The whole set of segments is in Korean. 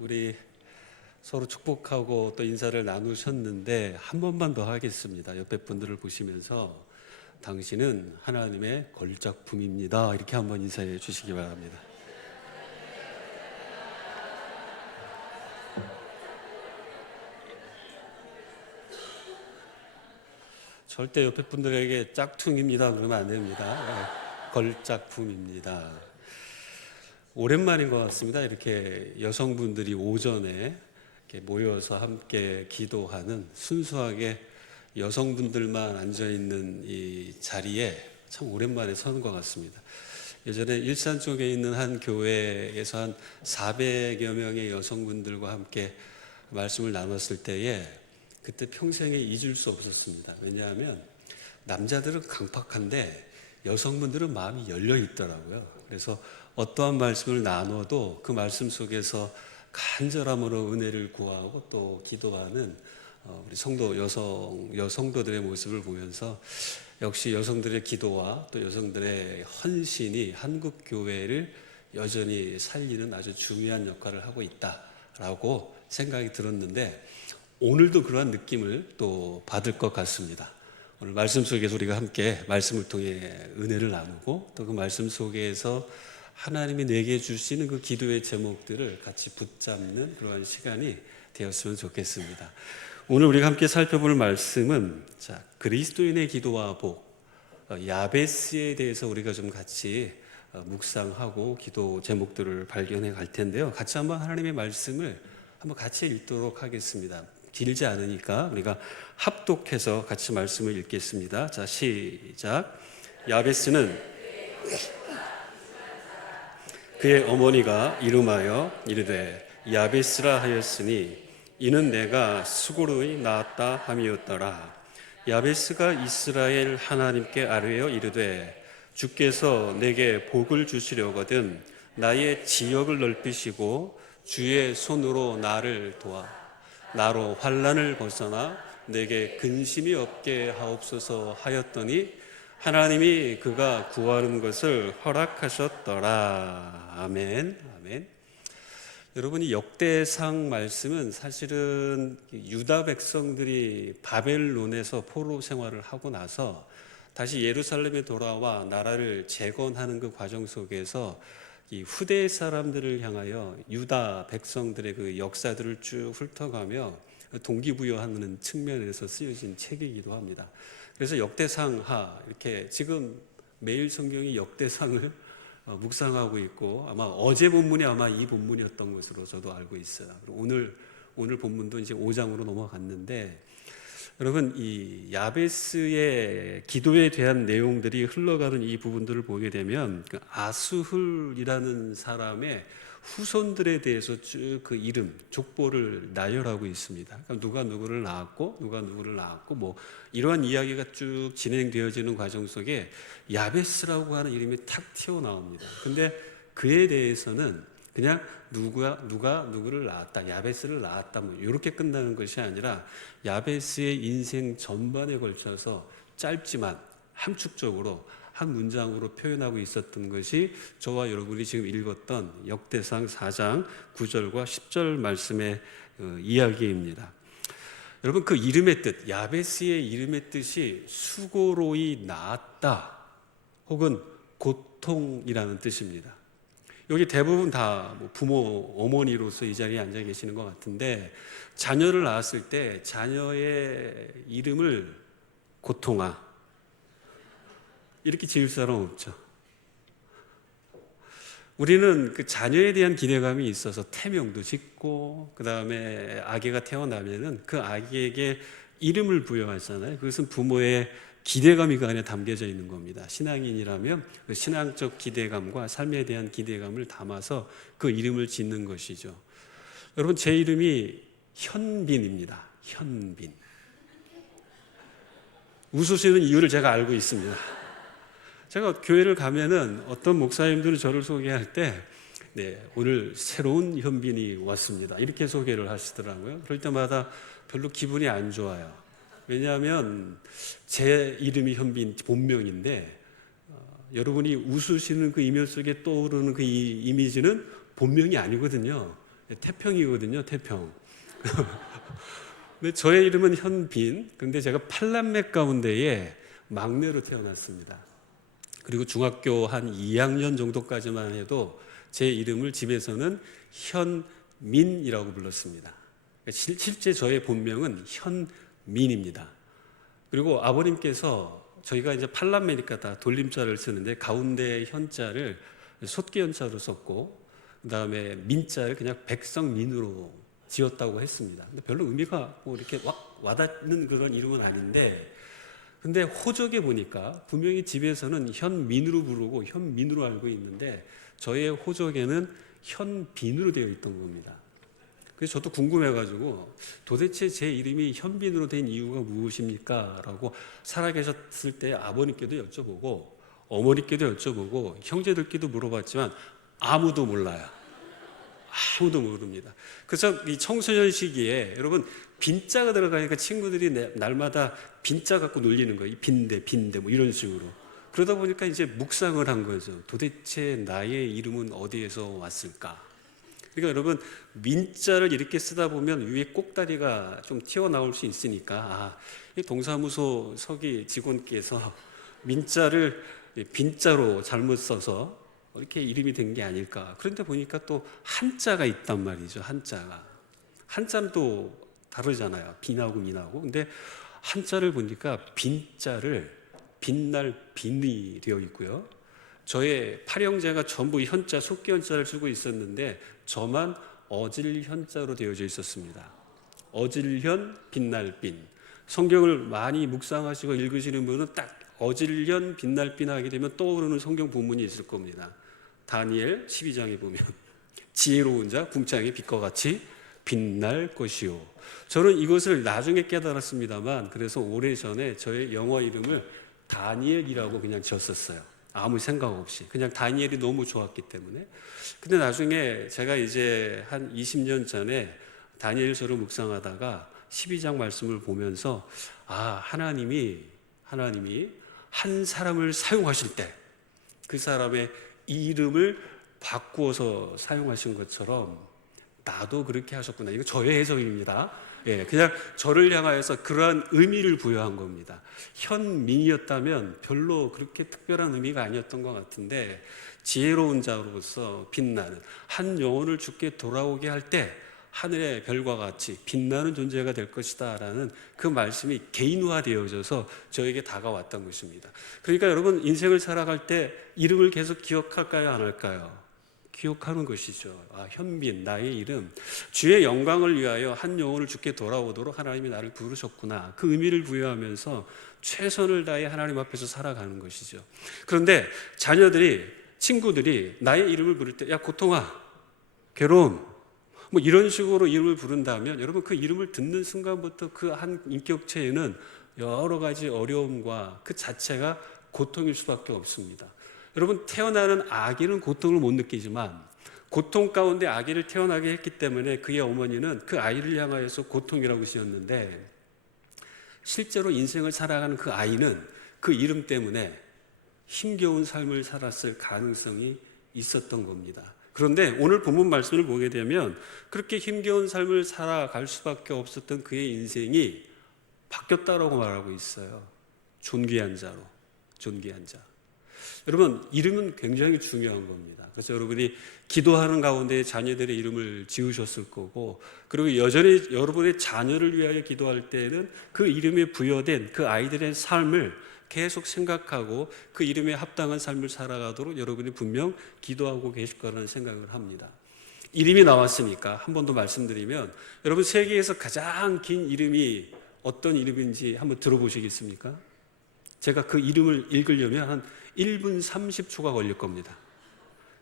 우리 서로 축복하고 또 인사를 나누셨는데 한 번만 더 하겠습니다. 옆에 분들을 보시면서 당신은 하나님의 걸작품입니다. 이렇게 한번 인사해 주시기 바랍니다. 절대 옆에 분들에게 짝퉁입니다 그러면 안 됩니다. 걸작품입니다. 오랜만인 것 같습니다. 이렇게 여성분들이 오전에 이렇게 모여서 함께 기도하는, 순수하게 여성분들만 앉아있는 이 자리에 참 오랜만에 서는 것 같습니다. 예전에 일산 쪽에 있는 한 교회에서 한 400여 명의 여성분들과 함께 말씀을 나눴을 때에 그때 평생에 잊을 수 없었습니다. 왜냐하면 남자들은 강팍한데 여성분들은 마음이 열려 있더라고요. 그래서 어떠한 말씀을 나눠도 그 말씀 속에서 간절함으로 은혜를 구하고 또 기도하는 우리 성도 여성도들의 모습을 보면서 역시 여성들의 기도와 또 여성들의 헌신이 한국 교회를 여전히 살리는 아주 중요한 역할을 하고 있다라고 생각이 들었는데, 오늘도 그러한 느낌을 또 받을 것 같습니다. 오늘 말씀 속에서 우리가 함께 말씀을 통해 은혜를 나누고 또 그 말씀 속에서 하나님이 내게 주시는 그 기도의 제목들을 같이 붙잡는 그러한 시간이 되었으면 좋겠습니다. 오늘 우리가 함께 살펴볼 말씀은 그리스도인의 기도와 복, 야베스에 대해서 우리가 좀 같이 묵상하고 기도 제목들을 발견해 갈 텐데요. 같이 한번 하나님의 말씀을 한번 같이 읽도록 하겠습니다. 길지 않으니까 우리가 합독해서 같이 말씀을 읽겠습니다. 자, 시작. 야베스는 그의 어머니가 이름하여 이르되 야베스라 하였으니 이는 내가 수고로이 낳았다 함이었더라. 야베스가 이스라엘 하나님께 아뢰어 이르되 주께서 내게 복을 주시려거든 나의 지역을 넓히시고 주의 손으로 나를 도와 나로 환난을 벗어나 내게 근심이 없게 하옵소서 하였더니 하나님이 그가 구하는 것을 허락하셨더라. 아멘. 아멘. 여러분이 역대상 말씀은 사실은 유다 백성들이 바벨론에서 포로 생활을 하고 나서 다시 예루살렘에 돌아와 나라를 재건하는 그 과정 속에서 이 후대 사람들을 향하여 유다 백성들의 그 역사들을 쭉 훑어가며 동기부여하는 측면에서 쓰여진 책이기도 합니다. 그래서 역대상하, 이렇게 지금 매일 성경이 역대상을 묵상하고 있고 아마 어제 본문이 아마 이 본문이었던 것으로 저도 알고 있어요. 오늘 본문도 이제 5장으로 넘어갔는데, 여러분 이 야베스의 기도에 대한 내용들이 흘러가는 이 부분들을 보게 되면 그 아수훌이라는 사람의 후손들에 대해서 쭉 그 이름, 족보를 나열하고 있습니다. 그러니까 누가 누구를 낳았고 누가 누구를 낳았고 뭐 이러한 이야기가 쭉 진행되어지는 과정 속에 야베스라고 하는 이름이 탁 튀어나옵니다. 근데 그에 대해서는 그냥 누가 누구를 낳았다, 야베스를 낳았다 뭐 이렇게 끝나는 것이 아니라 야베스의 인생 전반에 걸쳐서 짧지만 함축적으로 한 문장으로 표현하고 있었던 것이 저와 여러분이 지금 읽었던 역대상 4장 9절과 10절 말씀의 이야기입니다. 여러분 그 이름의 뜻, 야베스의 이름의 뜻이 수고로이 낳았다 혹은 고통이라는 뜻입니다. 여기 대부분 다 부모, 어머니로서 이 자리에 앉아 계시는 것 같은데, 자녀를 낳았을 때 자녀의 이름을 고통아 이렇게 지을 사람 없죠. 우리는 그 자녀에 대한 기대감이 있어서 태명도 짓고, 그 다음에 아기가 태어나면은 그 아기에게 이름을 부여하잖아요. 그것은 부모의 기대감이 그 안에 담겨져 있는 겁니다. 신앙인이라면 그 신앙적 기대감과 삶에 대한 기대감을 담아서 그 이름을 짓는 것이죠. 여러분 제 이름이 현빈입니다. 현빈. 웃으시는 이유를 제가 알고 있습니다. 제가 교회를 가면은 어떤 목사님들이 저를 소개할 때 오늘 새로운 현빈이 왔습니다 이렇게 소개를 하시더라고요. 그럴 때마다 별로 기분이 안 좋아요. 왜냐하면 제 이름이 현빈 본명인데 여러분이 웃으시는 그 이면 속에 떠오르는 그 이미지는 본명이 아니거든요. 태평이거든요, 태평. 근데 저의 이름은 현빈. 근데 제가 8남매 가운데에 막내로 태어났습니다. 그리고 중학교 한 2학년 정도까지만 해도 제 이름을 집에서는 현민이라고 불렀습니다. 실제 저의 본명은 현민입니다. 그리고 아버님께서 저희가 이제 8남매니까 다 돌림자를 쓰는데 가운데 현자를 솥기현자로 썼고 그다음에 민자를 그냥 백성민으로 지었다고 했습니다. 근데 별로 의미가 뭐 이렇게 와닿는 그런 이름은 아닌데, 근데 호적에 보니까 분명히 집에서는 현민으로 부르고 현민으로 알고 있는데 저의 호적에는 현빈으로 되어 있던 겁니다. 그래서 저도 궁금해가지고 도대체 제 이름이 현빈으로 된 이유가 무엇입니까? 라고 살아계셨을 때 아버님께도 여쭤보고 어머니께도 여쭤보고 형제들께도 물어봤지만 아무도 몰라요. 아무도 모릅니다. 그래서 이 청소년 시기에 여러분 빈자가 들어가니까 친구들이 날마다 빈자 갖고 놀리는 거예요. 빈대 뭐 이런 식으로. 그러다 보니까 이제 묵상을 한 거죠. 도대체 나의 이름은 어디에서 왔을까? 그러니까 여러분 민자를 이렇게 쓰다 보면 위에 꼭다리가 좀 튀어나올 수 있으니까 이 동사무소 서기 직원께서 민자를 빈자로 잘못 써서 이렇게 이름이 된 게 아닐까. 그런데 보니까 또 한자가 있단 말이죠. 한자는 또 다르잖아요. 빈하고 민하고. 근데 한자를 보니까 빈자를 빛날 빈이 되어 있고요. 저의 팔형제가 전부 현자, 속기현자를 쓰고 있었는데 저만 어질현자로 되어져 있었습니다. 어질현, 빛날 빈. 성경을 많이 묵상하시고 읽으시는 분은 딱 어질현, 빛날 빈 하게 되면 떠오르는 성경 본문이 있을 겁니다. 다니엘 12장에 보면 지혜로운 자 궁창의 빛과 같이 빛날 것이요. 저는 이것을 나중에 깨달았습니다만 그래서 오래전에 저의 영어 이름을 다니엘이라고 그냥 지었었어요. 아무 생각 없이 그냥 다니엘이 너무 좋았기 때문에. 근데 나중에 제가 이제 한 20년 전에 다니엘서를 묵상하다가 12장 말씀을 보면서 하나님이 한 사람을 사용하실 때 그 사람의 이름을 바꾸어서 사용하신 것처럼 나도 그렇게 하셨구나. 이거 저의 해석입니다. 그냥 저를 향하여서 그러한 의미를 부여한 겁니다. 현민이었다면 별로 그렇게 특별한 의미가 아니었던 것 같은데 지혜로운 자로서 빛나는 한 영혼을 주께 돌아오게 할 때 하늘의 별과 같이 빛나는 존재가 될 것이다 라는 그 말씀이 개인화되어져서 저에게 다가왔던 것입니다. 그러니까 여러분 인생을 살아갈 때 이름을 계속 기억할까요 안 할까요? 기억하는 것이죠. 현빈, 나의 이름, 주의 영광을 위하여 한 영혼을 주께 돌아오도록 하나님이 나를 부르셨구나. 그 의미를 부여하면서 최선을 다해 하나님 앞에서 살아가는 것이죠. 그런데 자녀들이, 친구들이 나의 이름을 부를 때, 야 고통아, 괴로움, 뭐 이런 식으로 이름을 부른다면 여러분 그 이름을 듣는 순간부터 그 한 인격체에는 여러 가지 어려움과 그 자체가 고통일 수밖에 없습니다. 여러분 태어나는 아기는 고통을 못 느끼지만 고통 가운데 아기를 태어나게 했기 때문에 그의 어머니는 그 아이를 향하여서 고통이라고 지었는데 실제로 인생을 살아가는 그 아이는 그 이름 때문에 힘겨운 삶을 살았을 가능성이 있었던 겁니다. 그런데 오늘 본문 말씀을 보게 되면 그렇게 힘겨운 삶을 살아갈 수밖에 없었던 그의 인생이 바뀌었다고 말하고 있어요. 존귀한 자로. 여러분 이름은 굉장히 중요한 겁니다. 그래서 여러분이 기도하는 가운데 자녀들의 이름을 지으셨을 거고 그리고 여전히 여러분의 자녀를 위하여 기도할 때에는 그 이름에 부여된 그 아이들의 삶을 계속 생각하고 그 이름에 합당한 삶을 살아가도록 여러분이 분명 기도하고 계실 거라는 생각을 합니다. 이름이 나왔으니까 한 번 더 말씀드리면 여러분 세계에서 가장 긴 이름이 어떤 이름인지 한번 들어보시겠습니까? 제가 그 이름을 읽으려면 한 1분 30초가 걸릴 겁니다.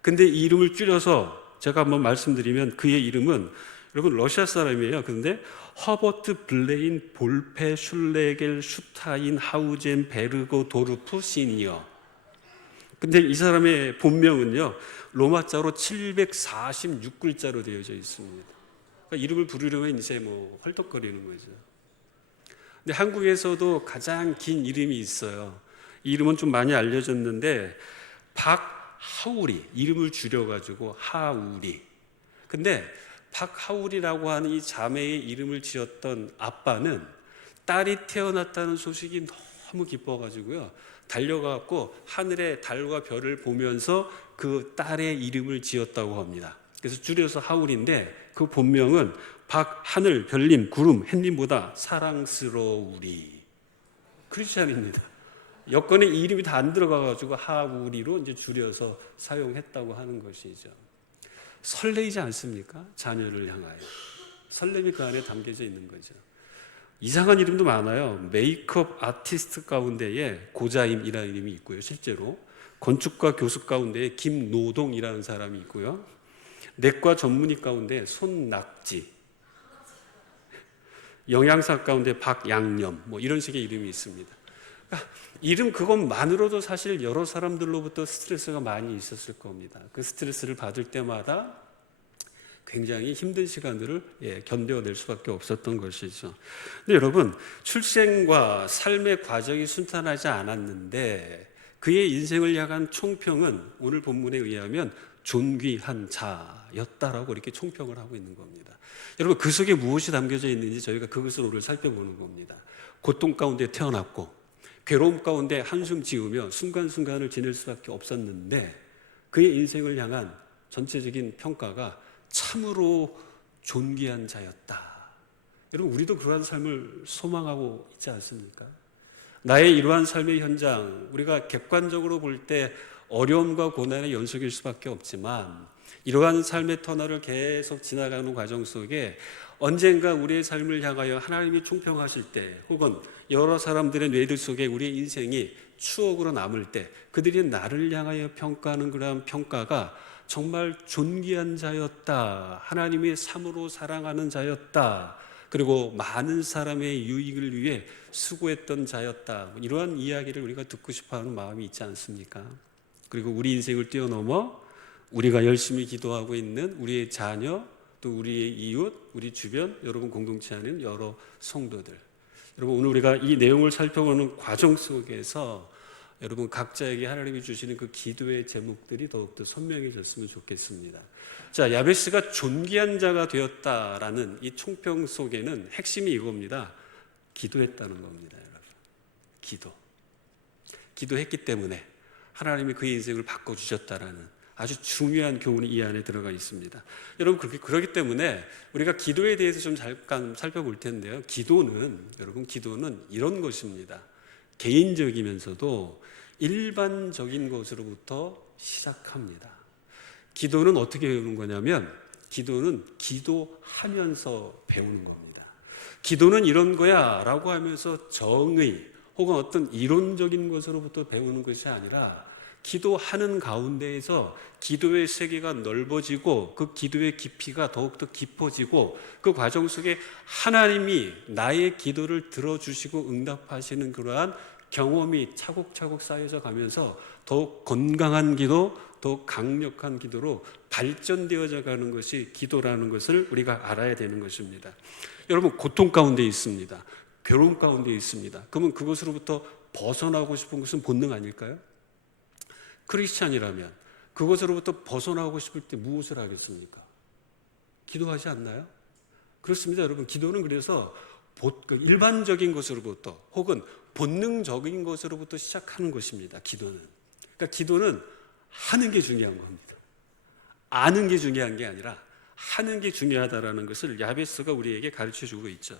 근데 이 이름을 줄여서 제가 한번 말씀드리면 그의 이름은 여러분 러시아 사람이에요. 그런데 허버트 블레인 볼페 슐레겔 슈타인 하우젠 베르고 도르프 시니어. 근데 이 사람의 본명은요 로마자로 746글자로 되어져 있습니다. 그러니까 이름을 부르려면 이제 뭐 헐떡거리는 거죠. 근데 한국에서도 가장 긴 이름이 있어요. 이 이름은 좀 많이 알려졌는데 박하우리, 이름을 줄여가지고 하우리. 근데 박하울이라고 하는 이 자매의 이름을 지었던 아빠는 딸이 태어났다는 소식이 너무 기뻐가지고요, 달려가고 하늘의 달과 별을 보면서 그 딸의 이름을 지었다고 합니다. 그래서 줄여서 하울인데 그 본명은 박하늘 별님 구름 햇님보다 사랑스러우리. 크리스찬입니다. 여건에 이 이름이 다 안 들어가가지고 하울이로 이제 줄여서 사용했다고 하는 것이죠. 설레이지 않습니까? 자녀를 향하여 설렘이 그 안에 담겨져 있는 거죠. 이상한 이름도 많아요. 메이크업 아티스트 가운데에 고자임이라는 이름이 있고요. 실제로 건축가 교수 가운데에 김노동이라는 사람이 있고요. 내과 전문의 가운데 손낙지, 영양사 가운데 박양념, 뭐 이런 식의 이름이 있습니다. 그러니까 이름 그것만으로도 사실 여러 사람들로부터 스트레스가 많이 있었을 겁니다. 그 스트레스를 받을 때마다 굉장히 힘든 시간들을 견뎌낼 수밖에 없었던 것이죠. 근데 여러분, 출생과 삶의 과정이 순탄하지 않았는데 그의 인생을 향한 총평은 오늘 본문에 의하면 존귀한 자였다라고 이렇게 총평을 하고 있는 겁니다. 여러분, 그 속에 무엇이 담겨져 있는지 저희가 그것을 오늘 살펴보는 겁니다. 고통 가운데 태어났고 괴로움 가운데 한숨 지으며 순간순간을 지낼 수밖에 없었는데 그의 인생을 향한 전체적인 평가가 참으로 존귀한 자였다. 여러분, 우리도 그러한 삶을 소망하고 있지 않습니까? 나의 이러한 삶의 현장, 우리가 객관적으로 볼 때 어려움과 고난의 연속일 수밖에 없지만 이러한 삶의 터널을 계속 지나가는 과정 속에 언젠가 우리의 삶을 향하여 하나님이 총평하실 때, 혹은 여러 사람들의 뇌들 속에 우리의 인생이 추억으로 남을 때 그들이 나를 향하여 평가하는 그러한 평가가 정말 존귀한 자였다, 하나님이 참으로 사랑하는 자였다, 그리고 많은 사람의 유익을 위해 수고했던 자였다, 이러한 이야기를 우리가 듣고 싶어하는 마음이 있지 않습니까? 그리고 우리 인생을 뛰어넘어 우리가 열심히 기도하고 있는 우리의 자녀, 또 우리의 이웃, 우리 주변, 여러분 공동체 안에 여러 성도들, 여러분 오늘 우리가 이 내용을 살펴보는 과정 속에서 여러분 각자에게 하나님이 주시는 그 기도의 제목들이 더욱더 선명해졌으면 좋겠습니다. 자, 야베스가 존귀한 자가 되었다라는 이 총평 속에는 핵심이 이겁니다. 기도했다는 겁니다, 여러분. 기도했기 때문에 하나님이 그의 인생을 바꿔주셨다라는 아주 중요한 교훈이 이 안에 들어가 있습니다. 여러분, 그렇기 때문에 우리가 기도에 대해서 좀 잠깐 살펴볼 텐데요. 기도는 이런 것입니다. 개인적이면서도 일반적인 것으로부터 시작합니다. 기도는 어떻게 배우는 거냐면, 기도는 기도하면서 배우는 겁니다. 기도는 이런 거야 라고 하면서 정의 혹은 어떤 이론적인 것으로부터 배우는 것이 아니라 기도하는 가운데에서 기도의 세계가 넓어지고 그 기도의 깊이가 더욱더 깊어지고 그 과정 속에 하나님이 나의 기도를 들어주시고 응답하시는 그러한 경험이 차곡차곡 쌓여져 가면서 더욱 건강한 기도, 더욱 강력한 기도로 발전되어져 가는 것이 기도라는 것을 우리가 알아야 되는 것입니다. 여러분, 고통 가운데 있습니다. 괴로움 가운데 있습니다. 그러면 그것으로부터 벗어나고 싶은 것은 본능 아닐까요? 크리스찬이라면 그것으로부터 벗어나고 싶을 때 무엇을 하겠습니까? 기도하지 않나요? 그렇습니다, 여러분. 기도는 그래서 일반적인 것으로부터 혹은 본능적인 것으로부터 시작하는 것입니다. 그러니까 기도는 하는 게 중요한 겁니다. 아는 게 중요한 게 아니라 하는 게 중요하다라는 것을 야베스가 우리에게 가르쳐주고 있죠.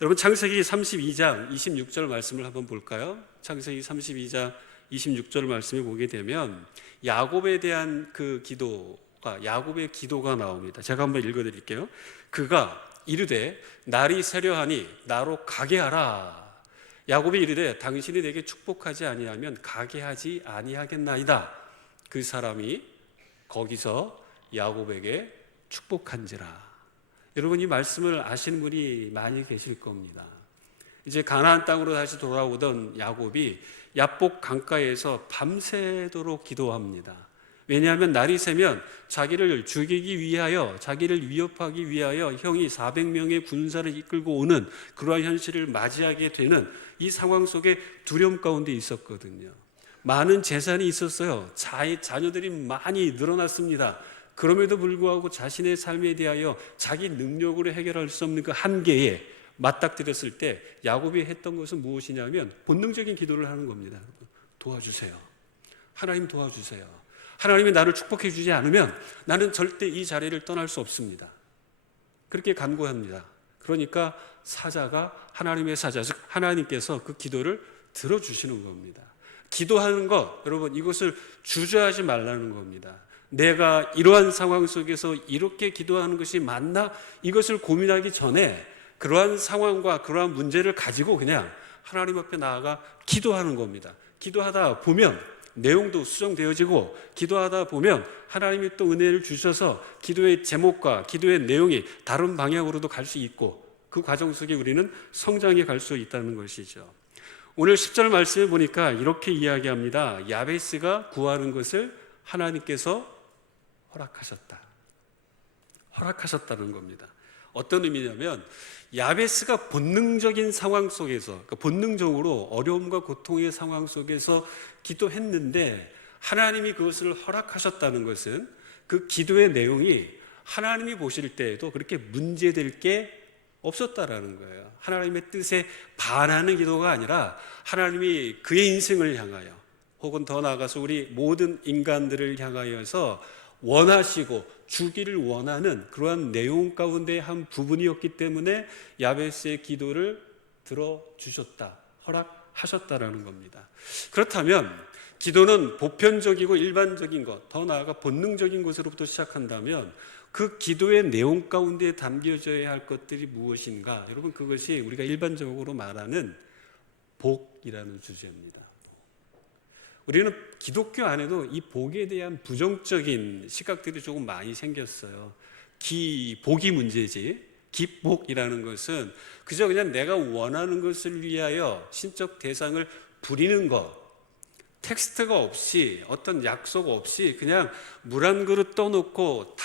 여러분, 창세기 32장 26절 말씀을 한번 볼까요? 창세기 32장 26절 말씀을 보게 되면 야곱에 대한 야곱의 기도가 나옵니다. 제가 한번 읽어드릴게요. 그가 이르되 날이 새려하니 나로 가게 하라. 야곱이 이르되 당신이 내게 축복하지 아니하면 가게 하지 아니하겠나이다. 그 사람이 거기서 야곱에게 축복한지라. 여러분, 이 말씀을 아시는 분이 많이 계실 겁니다. 이제 가나안 땅으로 다시 돌아오던 야곱이 야복 강가에서 밤새도록 기도합니다. 왜냐하면 날이 새면 자기를 죽이기 위하여, 자기를 위협하기 위하여 형이 400명의 군사를 이끌고 오는 그러한 현실을 맞이하게 되는 이 상황 속에 두려움 가운데 있었거든요. 많은 재산이 있었어요. 자녀들이 많이 늘어났습니다. 그럼에도 불구하고 자신의 삶에 대하여 자기 능력으로 해결할 수 없는 그 한계에 맞닥뜨렸을 때 야곱이 했던 것은 무엇이냐면 본능적인 기도를 하는 겁니다. 도와주세요. 하나님 도와주세요. 하나님이 나를 축복해 주지 않으면 나는 절대 이 자리를 떠날 수 없습니다. 그렇게 간구합니다. 그러니까 사자가 하나님의 사자, 즉 하나님께서 그 기도를 들어주시는 겁니다. 기도하는 것, 여러분 이것을 주저하지 말라는 겁니다. 내가 이러한 상황 속에서 이렇게 기도하는 것이 맞나? 이것을 고민하기 전에 그러한 상황과 그러한 문제를 가지고 그냥 하나님 앞에 나아가 기도하는 겁니다. 기도하다 보면 내용도 수정되어지고 기도하다 보면 하나님이 또 은혜를 주셔서 기도의 제목과 기도의 내용이 다른 방향으로도 갈 수 있고 그 과정 속에 우리는 성장해 갈 수 있다는 것이죠. 오늘 10절 말씀에 보니까 이렇게 이야기합니다. 야베스가 구하는 것을 하나님께서 허락하셨다는 겁니다. 어떤 의미냐면 야베스가 본능적인 상황 속에서, 그러니까 본능적으로 어려움과 고통의 상황 속에서 기도했는데 하나님이 그것을 허락하셨다는 것은 그 기도의 내용이 하나님이 보실 때에도 그렇게 문제될 게 없었다라는 거예요. 하나님의 뜻에 반하는 기도가 아니라 하나님이 그의 인생을 향하여 혹은 더 나아가서 우리 모든 인간들을 향하여서 원하시고 주기를 원하는 그러한 내용 가운데 한 부분이었기 때문에 야베스의 기도를 들어주셨다, 허락하셨다라는 겁니다. 그렇다면 기도는 보편적이고 일반적인 것, 더 나아가 본능적인 것으로부터 시작한다면 그 기도의 내용 가운데 담겨져야 할 것들이 무엇인가? 여러분 그것이 우리가 일반적으로 말하는 복이라는 주제입니다. 우리는 기독교 안에도 이 복에 대한 부정적인 시각들이 조금 많이 생겼어요. 복이 문제지. 기복이라는 것은 그저 그냥 내가 원하는 것을 위하여 신적 대상을 부리는 것, 텍스트가 없이 어떤 약속 없이 그냥 물 한 그릇 떠놓고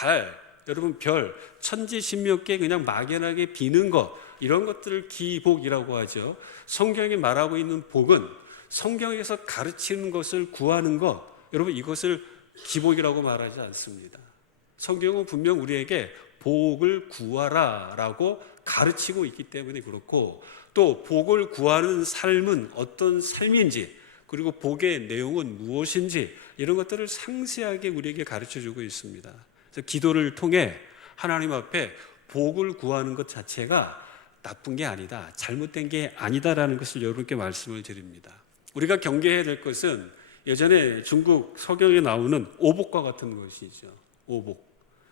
여러분 별, 천지신명께 그냥 막연하게 비는 것, 이런 것들을 기복이라고 하죠. 성경이 말하고 있는 복은 성경에서 가르치는 것을 구하는 것, 여러분 이것을 기복이라고 말하지 않습니다. 성경은 분명 우리에게 복을 구하라 라고 가르치고 있기 때문에 그렇고, 또 복을 구하는 삶은 어떤 삶인지, 그리고 복의 내용은 무엇인지 이런 것들을 상세하게 우리에게 가르쳐주고 있습니다. 그래서 기도를 통해 하나님 앞에 복을 구하는 것 자체가 나쁜 게 아니다, 잘못된 게 아니다라는 것을 여러분께 말씀을 드립니다. 우리가 경계해야 될 것은 예전에 중국 서경에 나오는 오복과 같은 것이죠. 오복,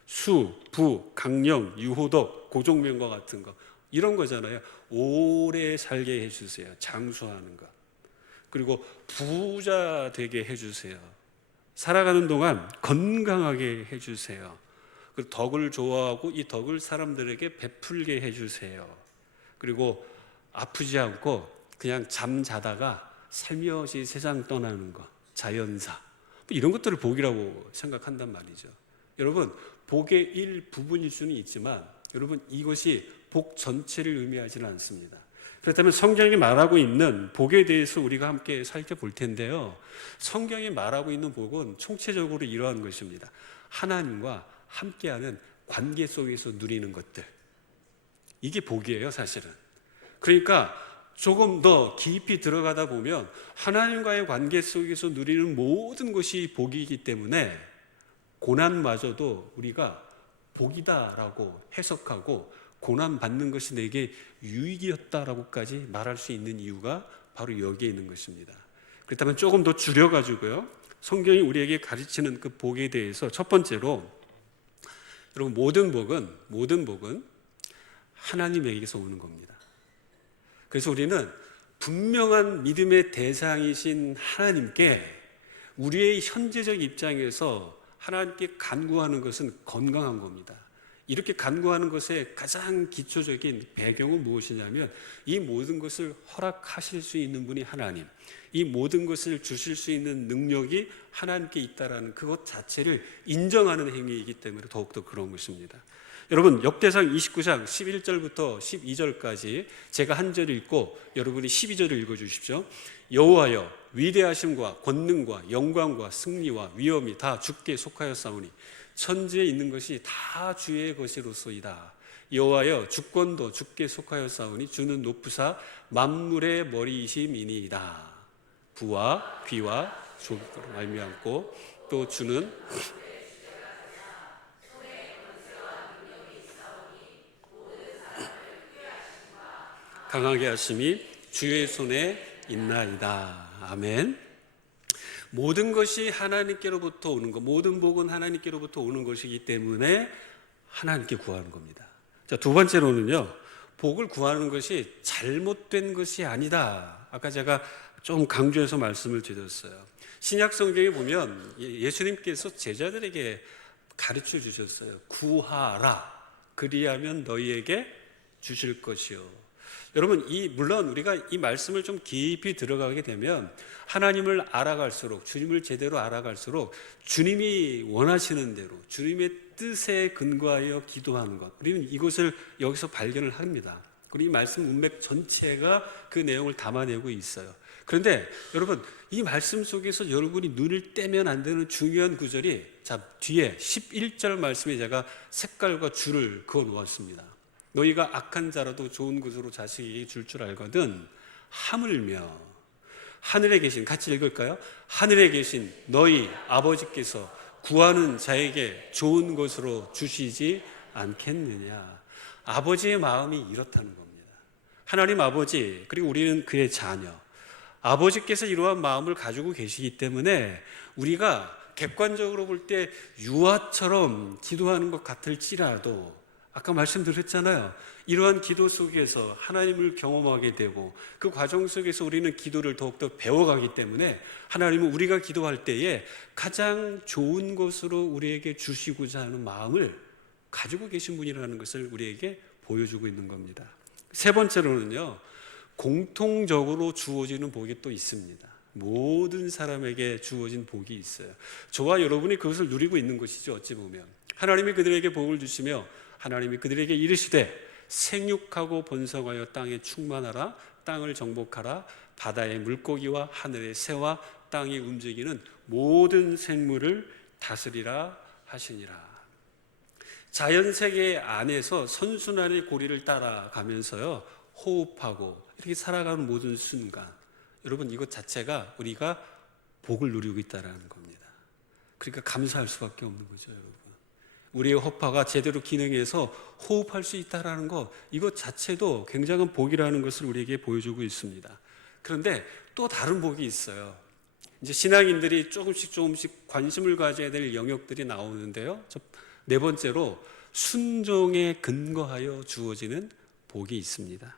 수, 부, 강령, 유호덕, 고종명과 같은 거, 이런 거잖아요. 오래 살게 해주세요. 장수하는 것. 그리고 부자 되게 해주세요. 살아가는 동안 건강하게 해주세요. 그리고 덕을 좋아하고 이 덕을 사람들에게 베풀게 해주세요. 그리고 아프지 않고 그냥 잠자다가 살며시 세상 떠나는 것, 자연사, 이런 것들을 복이라고 생각한단 말이죠. 여러분, 복의 일부분일 수는 있지만 여러분 이것이 복 전체를 의미하지는 않습니다. 그렇다면 성경이 말하고 있는 복에 대해서 우리가 함께 살펴볼 텐데요. 성경이 말하고 있는 복은 총체적으로 이러한 것입니다. 하나님과 함께하는 관계 속에서 누리는 것들, 이게 복이에요 사실은. 그러니까 조금 더 깊이 들어가다 보면 하나님과의 관계 속에서 누리는 모든 것이 복이기 때문에 고난마저도 우리가 복이다라고 해석하고 고난받는 것이 내게 유익이었다라고까지 말할 수 있는 이유가 바로 여기에 있는 것입니다. 그렇다면 조금 더 줄여가지고요, 성경이 우리에게 가르치는 그 복에 대해서 첫 번째로, 여러분 모든 복은 하나님에게서 오는 겁니다. 그래서 우리는 분명한 믿음의 대상이신 하나님께 우리의 현재적 입장에서 하나님께 간구하는 것은 건강한 겁니다. 이렇게 간구하는 것의 가장 기초적인 배경은 무엇이냐면 이 모든 것을 허락하실 수 있는 분이 하나님, 이 모든 것을 주실 수 있는 능력이 하나님께 있다라는 그것 자체를 인정하는 행위이기 때문에 더욱더 그런 것입니다. 여러분 역대상 29장 11절부터 12절까지 제가 한 절 읽고 여러분이 12절을 읽어주십시오. 여호와여, 위대하심과 권능과 영광과 승리와 위엄이 다 주께 속하였사오니 천지에 있는 것이 다 주의 것이로소이다. 여호와여 주권도 주께 속하여 싸우니 주는 높으사 만물의 머리이심이니이다. 부와 귀와 조기로 말미암고 또 주는 강하게 하심이 주의 손에 있나이다. 아멘. 모든 것이 하나님께로부터 오는 것, 모든 복은 하나님께로부터 오는 것이기 때문에 하나님께 구하는 겁니다. 자, 두 번째로는요, 복을 구하는 것이 잘못된 것이 아니다. 아까 제가 좀 강조해서 말씀을 드렸어요. 신약 성경에 보면 예수님께서 제자들에게 가르쳐 주셨어요. 구하라. 그리하면 너희에게 주실 것이요. 여러분, 물론 우리가 이 말씀을 좀 깊이 들어가게 되면 하나님을 알아갈수록, 주님을 제대로 알아갈수록 주님이 원하시는 대로 주님의 뜻에 근거하여 기도하는 것, 우리는 이것을 여기서 발견을 합니다. 그리고 이 말씀 문맥 전체가 그 내용을 담아내고 있어요. 그런데 여러분, 이 말씀 속에서 여러분이 눈을 떼면 안 되는 중요한 구절이, 자, 뒤에 11절 말씀에 제가 색깔과 줄을 그어 놓았습니다. 너희가 악한 자라도 좋은 것으로 자식에게 줄 줄 알거든 하물며 하늘에 계신, 같이 읽을까요? 하늘에 계신 너희 아버지께서 구하는 자에게 좋은 것으로 주시지 않겠느냐. 아버지의 마음이 이렇다는 겁니다. 하나님 아버지, 그리고 우리는 그의 자녀, 아버지께서 이러한 마음을 가지고 계시기 때문에 우리가 객관적으로 볼 때 유아처럼 기도하는 것 같을지라도, 아까 말씀드렸잖아요. 이러한 기도 속에서 하나님을 경험하게 되고 그 과정 속에서 우리는 기도를 더욱더 배워가기 때문에 하나님은 우리가 기도할 때에 가장 좋은 것으로 우리에게 주시고자 하는 마음을 가지고 계신 분이라는 것을 우리에게 보여주고 있는 겁니다. 세 번째로는요, 공통적으로 주어지는 복이 또 있습니다. 모든 사람에게 주어진 복이 있어요. 저와 여러분이 그것을 누리고 있는 것이죠. 어찌 보면 하나님이 그들에게 복을 주시며 하나님이 그들에게 이르시되 생육하고 번성하여 땅에 충만하라, 땅을 정복하라, 바다의 물고기와 하늘의 새와 땅이 움직이는 모든 생물을 다스리라 하시니라. 자연세계 안에서 선순환의 고리를 따라가면서요, 호흡하고 이렇게 살아가는 모든 순간, 여러분, 이것 자체가 우리가 복을 누리고 있다는 겁니다. 그러니까 감사할 수밖에 없는 거죠, 여러분. 우리의 허파가 제대로 기능해서 호흡할 수 있다는 것, 이것 자체도 굉장한 복이라는 것을 우리에게 보여주고 있습니다. 그런데 또 다른 복이 있어요. 이제 신앙인들이 조금씩 관심을 가져야 될 영역들이 나오는데요. 네 번째로 순종에 근거하여 주어지는 복이 있습니다.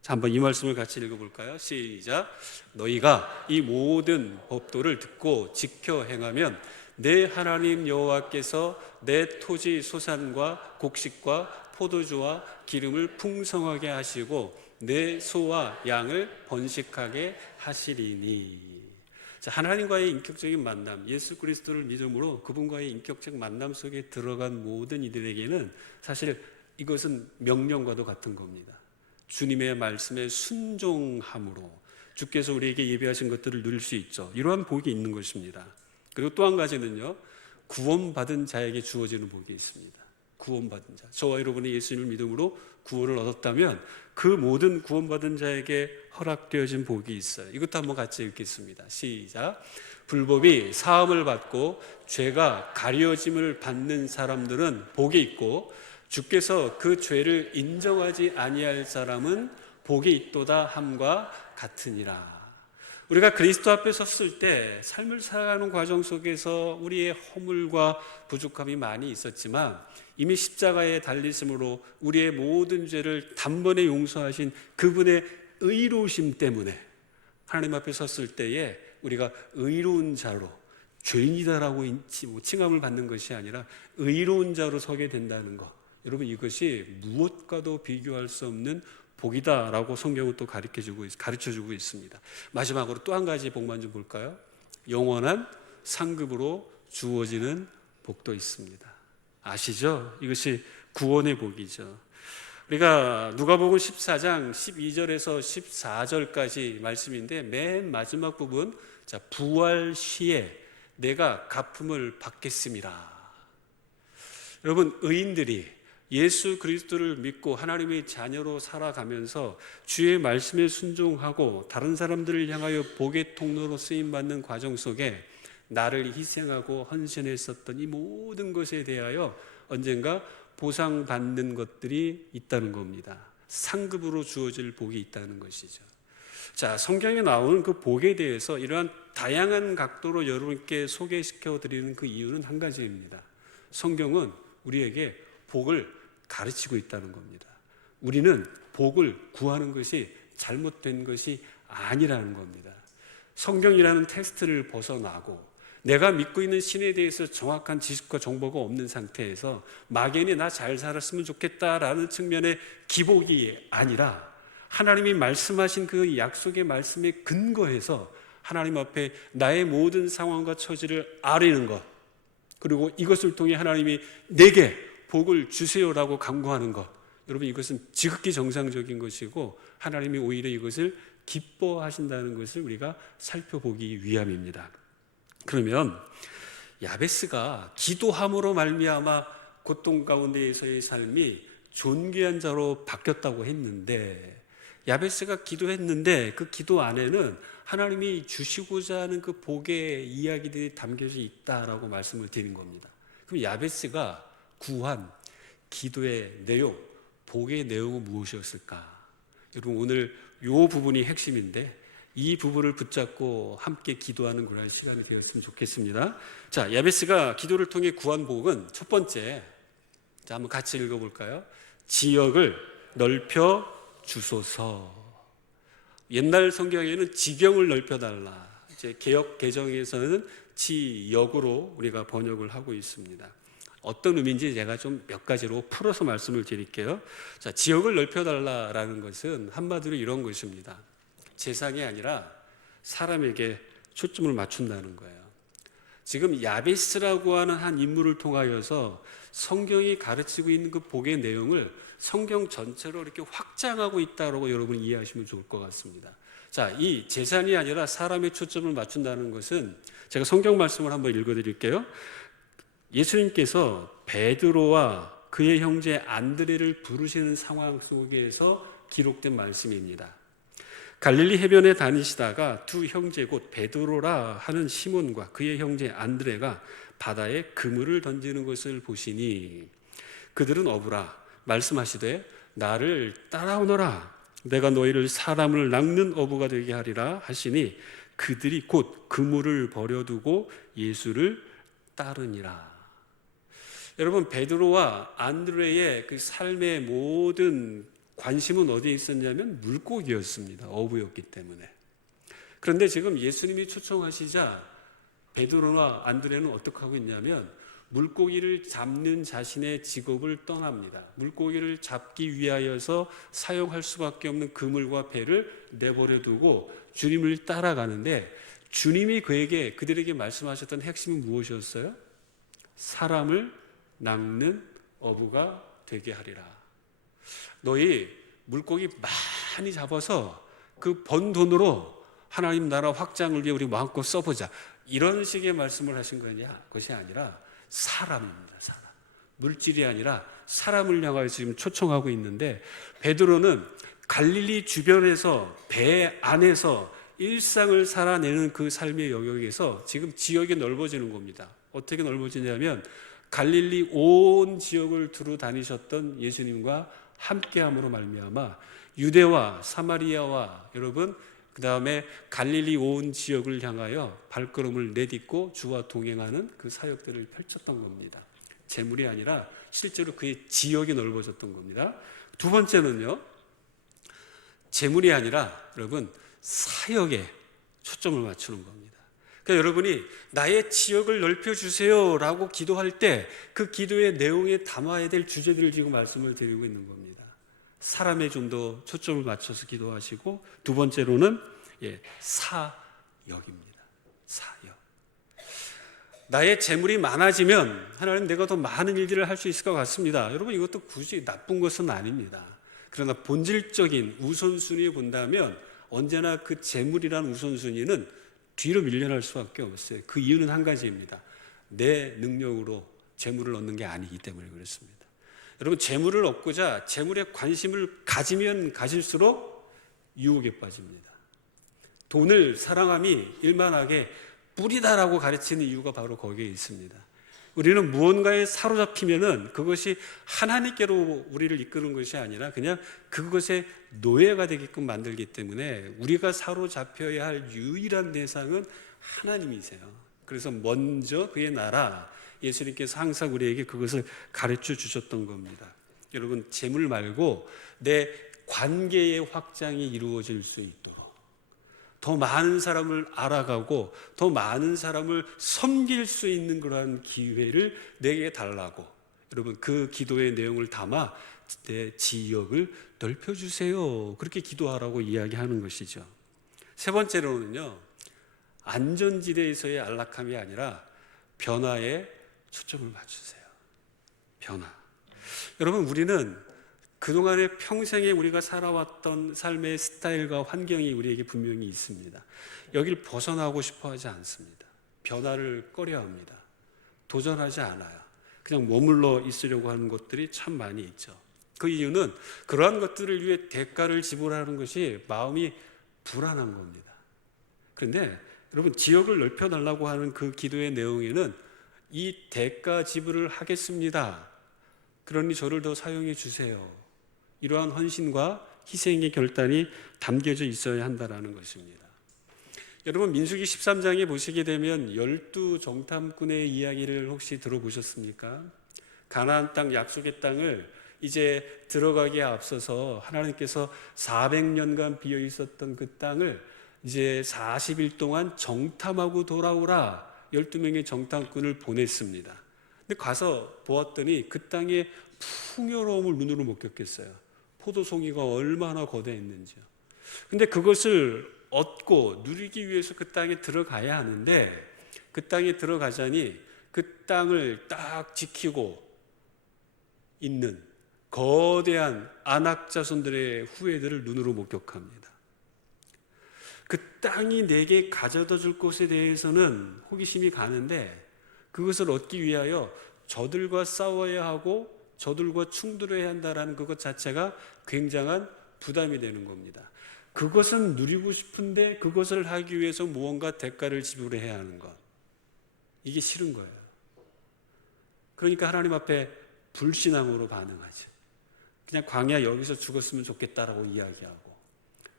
자, 한번 이 말씀을 같이 읽어볼까요? 시작. 너희가 이 모든 법도를 듣고 지켜 행하면 내 하나님 여호와께서 내 토지 소산과 곡식과 포도주와 기름을 풍성하게 하시고 내 소와 양을 번식하게 하시리니. 자, 하나님과의 인격적인 만남, 예수 그리스도를 믿음으로 그분과의 인격적 만남 속에 들어간 모든 이들에게는 사실 이것은 명령과도 같은 겁니다. 주님의 말씀에 순종함으로 주께서 우리에게 예비하신 것들을 누릴 수 있죠. 이러한 복이 있는 것입니다. 그리고 또 한 가지는요, 구원받은 자에게 주어지는 복이 있습니다. 구원받은 자, 저와 여러분이 예수님을 믿음으로 구원을 얻었다면 그 모든 구원받은 자에게 허락되어진 복이 있어요. 이것도 한번 같이 읽겠습니다. 시작. 불법이 사함을 받고 죄가 가려짐을 받는 사람들은 복이 있고 주께서 그 죄를 인정하지 아니할 사람은 복이 있도다 함과 같으니라. 우리가 그리스도 앞에 섰을 때 삶을 살아가는 과정 속에서 우리의 허물과 부족함이 많이 있었지만 이미 십자가에 달리심으로 우리의 모든 죄를 단번에 용서하신 그분의 의로우심 때문에 하나님 앞에 섰을 때에 우리가 의로운 자로, 죄인이다라고 칭함을 받는 것이 아니라 의로운 자로 서게 된다는 것, 여러분, 이것이 무엇과도 비교할 수 없는 복이다라고 성경은 또 가르쳐주고 있습니다. 마지막으로 또 한 가지 복만 좀 볼까요? 영원한 상급으로 주어지는 복도 있습니다. 아시죠? 이것이 구원의 복이죠. 우리가 누가복음 14장 12절에서 14절까지 말씀인데 맨 마지막 부분, 자, 부활 시에 내가 갚음을 받겠습니다. 여러분, 의인들이 예수 그리스도를 믿고 하나님의 자녀로 살아가면서 주의 말씀에 순종하고 다른 사람들을 향하여 복의 통로로 쓰임받는 과정 속에 나를 희생하고 헌신했었던 이 모든 것에 대하여 언젠가 보상받는 것들이 있다는 겁니다. 상급으로 주어질 복이 있다는 것이죠. 자, 성경에 나오는 그 복에 대해서 이러한 다양한 각도로 여러분께 소개시켜 드리는 그 이유는 한 가지입니다. 성경은 우리에게 복을 가르치고 있다는 겁니다. 우리는 복을 구하는 것이 잘못된 것이 아니라는 겁니다. 성경이라는 텍스트를 벗어나고 내가 믿고 있는 신에 대해서 정확한 지식과 정보가 없는 상태에서 막연히 나 잘 살았으면 좋겠다라는 측면의 기복이 아니라 하나님이 말씀하신 그 약속의 말씀에 근거해서 하나님 앞에 나의 모든 상황과 처지를 아뢰는 것, 그리고 이것을 통해 하나님이 내게 복을 주세요라고 간구하는 것, 여러분 이것은 지극히 정상적인 것이고 하나님이 오히려 이것을 기뻐하신다는 것을 우리가 살펴보기 위함입니다. 그러면 야베스가 기도함으로 말미암아 고통 가운데에서의 삶이 존귀한 자로 바뀌었다고 했는데, 야베스가 기도했는데 그 기도 안에는 하나님이 주시고자 하는 그 복의 이야기들이 담겨져 있다라고 말씀을 드린 겁니다. 그럼 야베스가 구한 기도의 내용, 복의 내용은 무엇이었을까? 여러분 오늘 이 부분이 핵심인데 이 부분을 붙잡고 함께 기도하는 그런 시간이 되었으면 좋겠습니다. 자, 야베스가 기도를 통해 구한 복은 첫 번째, 자 한번 같이 읽어볼까요? 지역을 넓혀 주소서. 옛날 성경에는 지경을 넓혀달라, 이제 개역 개정에서는 지역으로 우리가 번역을 하고 있습니다. 어떤 의미인지 제가 좀 몇 가지로 풀어서 말씀을 드릴게요. 자, 지역을 넓혀달라라는 것은 한마디로 이런 것입니다. 세상이 아니라 사람에게 초점을 맞춘다는 거예요. 지금 야베스라고 하는 한 인물을 통하여서 성경이 가르치고 있는 그 복의 내용을 성경 전체로 이렇게 확장하고 있다고 여러분이 이해하시면 좋을 것 같습니다. 자, 이 재산이 아니라 사람의 초점을 맞춘다는 것은 제가 성경 말씀을 한번 읽어드릴게요. 예수님께서 베드로와 그의 형제 안드레를 부르시는 상황 속에서 기록된 말씀입니다. 갈릴리 해변에 다니시다가 두 형제 곧 베드로라 하는 시몬과 그의 형제 안드레가 바다에 그물을 던지는 것을 보시니 그들은 어부라 말씀하시되 나를 따라오너라 내가 너희를 사람을 낚는 어부가 되게 하리라 하시니 그들이 곧 그물을 버려두고 예수를 따르니라. 여러분, 베드로와 안드레의 그 삶의 모든 관심은 어디에 있었냐면 물고기였습니다. 어부였기 때문에. 그런데 지금 예수님이 초청하시자 베드로와 안드레는 어떻게 하고 있냐면 물고기를 잡는 자신의 직업을 떠납니다. 물고기를 잡기 위하여서 사용할 수밖에 없는 그물과 배를 내버려 두고 주님을 따라가는데, 주님이 그들에게 말씀하셨던 핵심은 무엇이었어요? 사람을 낚는 어부가 되게 하리라. 너희 물고기 많이 잡아서 그 번 돈으로 하나님 나라 확장을 위해 우리 마음껏 써보자, 이런 식의 말씀을 하신 것이 아니라 사람입니다. 사람. 물질이 아니라 사람을 향하여 지금 초청하고 있는데, 베드로는 갈릴리 주변에서 배 안에서 일상을 살아내는 그 삶의 영역에서 지금 지역이 넓어지는 겁니다. 어떻게 넓어지냐면 갈릴리 온 지역을 두루 다니셨던 예수님과 함께함으로 말미암아 유대와 사마리아와 여러분 그 다음에 갈릴리 온 지역을 향하여 발걸음을 내딛고 주와 동행하는 그 사역들을 펼쳤던 겁니다. 재물이 아니라 실제로 그의 지역이 넓어졌던 겁니다. 두 번째는요, 재물이 아니라 여러분 사역에 초점을 맞추는 겁니다. 그러니까 여러분이 나의 지역을 넓혀주세요 라고 기도할 때 그 기도의 내용에 담아야 될 주제들을 지금 말씀을 드리고 있는 겁니다. 사람에 좀 더 초점을 맞춰서 기도하시고, 두 번째로는 사역입니다. 사역. 나의 재물이 많아지면 하나님 내가 더 많은 일들을 할 수 있을 것 같습니다. 여러분 이것도 굳이 나쁜 것은 아닙니다. 그러나 본질적인 우선순위에 본다면 언제나 그 재물이라는 우선순위는 뒤로 밀려날 수밖에 없어요. 그 이유는 한 가지입니다. 내 능력으로 재물을 얻는 게 아니기 때문에 그렇습니다. 여러분, 재물을 얻고자 재물에 관심을 가지면 가질수록 유혹에 빠집니다. 돈을 사랑함이 일만하게 뿌리다라고 가르치는 이유가 바로 거기에 있습니다. 우리는 무언가에 사로잡히면은 그것이 하나님께로 우리를 이끄는 것이 아니라 그냥 그것의 노예가 되게끔 만들기 때문에 우리가 사로잡혀야 할 유일한 대상은 하나님이세요. 그래서 먼저 그의 나라, 예수님께서 항상 우리에게 그것을 가르쳐 주셨던 겁니다. 여러분, 재물 말고 내 관계의 확장이 이루어질 수 있도록 더 많은 사람을 알아가고 더 많은 사람을 섬길 수 있는 그러한 기회를 내게 달라고, 여러분, 그 기도의 내용을 담아 내 지역을 넓혀주세요, 그렇게 기도하라고 이야기하는 것이죠. 세 번째로는요, 안전지대에서의 안락함이 아니라 변화에 초점을 맞추세요. 변화. 여러분, 우리는 그동안의 평생에 우리가 살아왔던 삶의 스타일과 환경이 우리에게 분명히 있습니다. 여길 벗어나고 싶어 하지 않습니다. 변화를 꺼려합니다. 도전하지 않아요. 그냥 머물러 있으려고 하는 것들이 참 많이 있죠. 그 이유는 그러한 것들을 위해 대가를 지불하는 것이 마음이 불안한 겁니다. 그런데 여러분, 지역을 넓혀달라고 하는 그 기도의 내용에는 이 대가 지불을 하겠습니다, 그러니 저를 더 사용해 주세요, 이러한 헌신과 희생의 결단이 담겨져 있어야 한다는 것입니다. 여러분, 민수기 13장에 보시게 되면 12정탐꾼의 이야기를 혹시 들어보셨습니까? 가나안 땅, 약속의 땅을 이제 들어가기에 앞서서 하나님께서 400년간 비어 있었던 그 땅을 이제 40일 동안 정탐하고 돌아오라 12명의 정탐꾼을 보냈습니다. 근데 가서 보았더니 그 땅의 풍요로움을 눈으로 목격했어요. 포도송이가 얼마나 거대했는지요. 근데 그것을 얻고 누리기 위해서 그 땅에 들어가야 하는데, 그 땅에 들어가자니 그 땅을 딱 지키고 있는 거대한 아낙 자손들의 후예들을 눈으로 목격합니다. 그 땅이 내게 가져다 줄 것에 대해서는 호기심이 가는데, 그것을 얻기 위하여 저들과 싸워야 하고 저들과 충돌해야 한다는 그것 자체가 굉장한 부담이 되는 겁니다. 그것은 누리고 싶은데 그것을 하기 위해서 무언가 대가를 지불해야 하는 것, 이게 싫은 거예요. 그러니까 하나님 앞에 불신앙으로 반응하죠. 그냥 광야 여기서 죽었으면 좋겠다라고 이야기하고,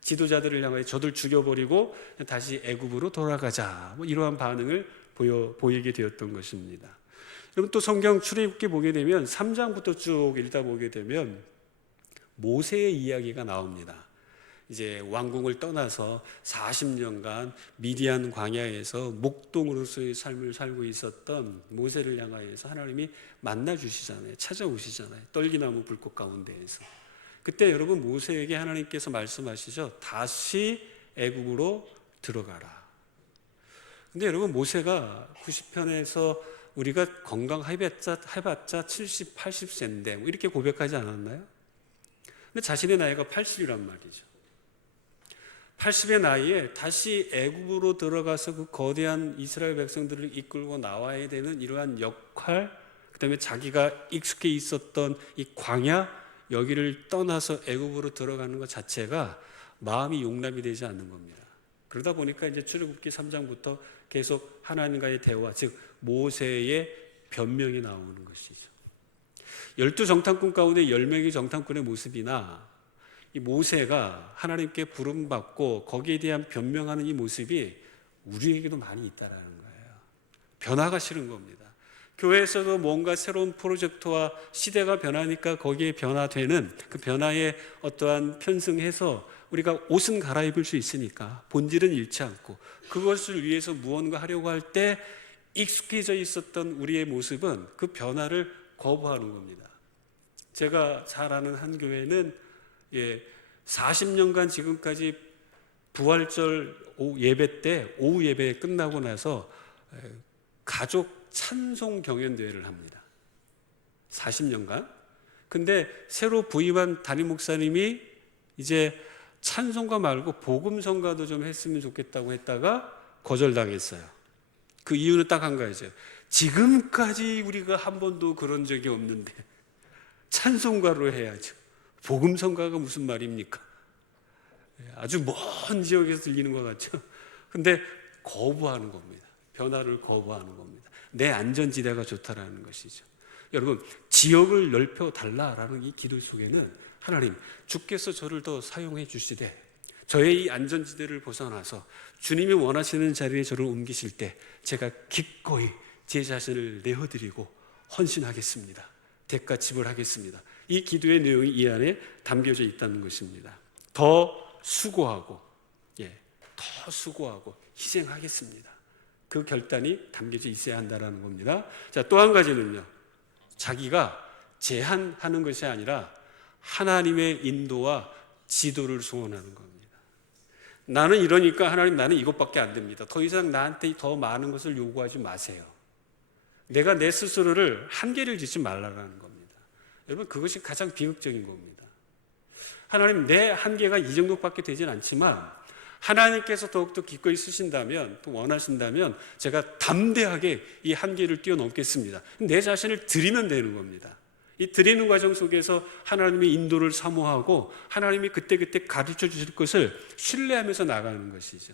지도자들을 향하여 저들 죽여버리고 다시 애굽으로 돌아가자, 이러한 반응을 보이게 되었던 것입니다. 여러분, 또 성경 출애굽기 보게 되면 3장부터 쭉 읽다 보게 되면 모세의 이야기가 나옵니다. 이제 왕궁을 떠나서 40년간 미디안 광야에서 목동으로서의 삶을 살고 있었던 모세를 향하여서 하나님이 만나 주시잖아요. 찾아오시잖아요. 떨기나무 불꽃 가운데에서. 그때 여러분, 모세에게 하나님께서 말씀하시죠. 다시 애굽으로 들어가라. 근데 여러분, 모세가 90편에서 우리가 건강해봤자 70, 80세인데 이렇게 고백하지 않았나요? 근데 자신의 나이가 80이란 말이죠. 80의 나이에 다시 애굽으로 들어가서 그 거대한 이스라엘 백성들을 이끌고 나와야 되는 이러한 역할, 그다음에 자기가 익숙해 있었던 이 광야, 여기를 떠나서 애굽으로 들어가는 것 자체가 마음이 용납이 되지 않는 겁니다. 그러다 보니까 이제 출애굽기 3장부터 계속 하나님과의 대화, 즉 모세의 변명이 나오는 것이죠. 12정탐꾼 가운데 10명의 정탐꾼의 모습이나 이 모세가 하나님께 부름받고 거기에 대한 변명하는 이 모습이 우리에게도 많이 있다라는 거예요. 변화가 싫은 겁니다. 교회에서도 뭔가 새로운 프로젝트와 시대가 변하니까 거기에 변화되는 그 변화에 어떠한 편승해서 우리가 옷은 갈아입을 수 있으니까 본질은 잃지 않고 그것을 위해서 무언가 하려고 할 때 익숙해져 있었던 우리의 모습은 그 변화를 거부하는 겁니다. 제가 잘 아는 한 교회는 40년간 지금까지 부활절 예배 때 오후 예배 끝나고 나서 가족 찬송 경연대회를 합니다. 40년간. 근데 새로 부임한 담임 목사님이 이제 찬송가 말고 복음성가도 좀 했으면 좋겠다고 했다가 거절당했어요. 그 이유는 딱 한 가지죠. 지금까지 우리가 한 번도 그런 적이 없는데 찬송가로 해야죠. 복음성가가 무슨 말입니까? 아주 먼 지역에서 들리는 것 같죠. 근데 거부하는 겁니다. 변화를 거부하는 겁니다. 내 안전지대가 좋다라는 것이죠. 여러분, 지역을 넓혀달라라는 이 기도 속에는 하나님, 주께서 저를 더 사용해 주시되 저의 이 안전지대를 벗어나서 주님이 원하시는 자리에 저를 옮기실 때 제가 기꺼이 제 자신을 내어드리고 헌신하겠습니다. 대가 지불하겠습니다. 이 기도의 내용이 이 안에 담겨져 있다는 것입니다. 더 수고하고 더 수고하고 희생하겠습니다. 그 결단이 담겨져 있어야 한다는 겁니다. 자, 또 한 가지는요, 자기가 제한하는 것이 아니라 하나님의 인도와 지도를 소원하는 겁니다. 나는 이러니까 하나님, 나는 이것밖에 안 됩니다. 더 이상 나한테 더 많은 것을 요구하지 마세요. 내가 내 스스로를 한계를 짓지 말라는 겁니다. 여러분, 그것이 가장 비극적인 겁니다. 하나님, 내 한계가 이 정도밖에 되진 않지만 하나님께서 더욱더 기꺼이 쓰신다면, 또 원하신다면 제가 담대하게 이 한계를 뛰어넘겠습니다. 내 자신을 드리면 되는 겁니다. 이 드리는 과정 속에서 하나님의 인도를 사모하고 하나님이 그때그때 가르쳐 주실 것을 신뢰하면서 나가는 것이죠.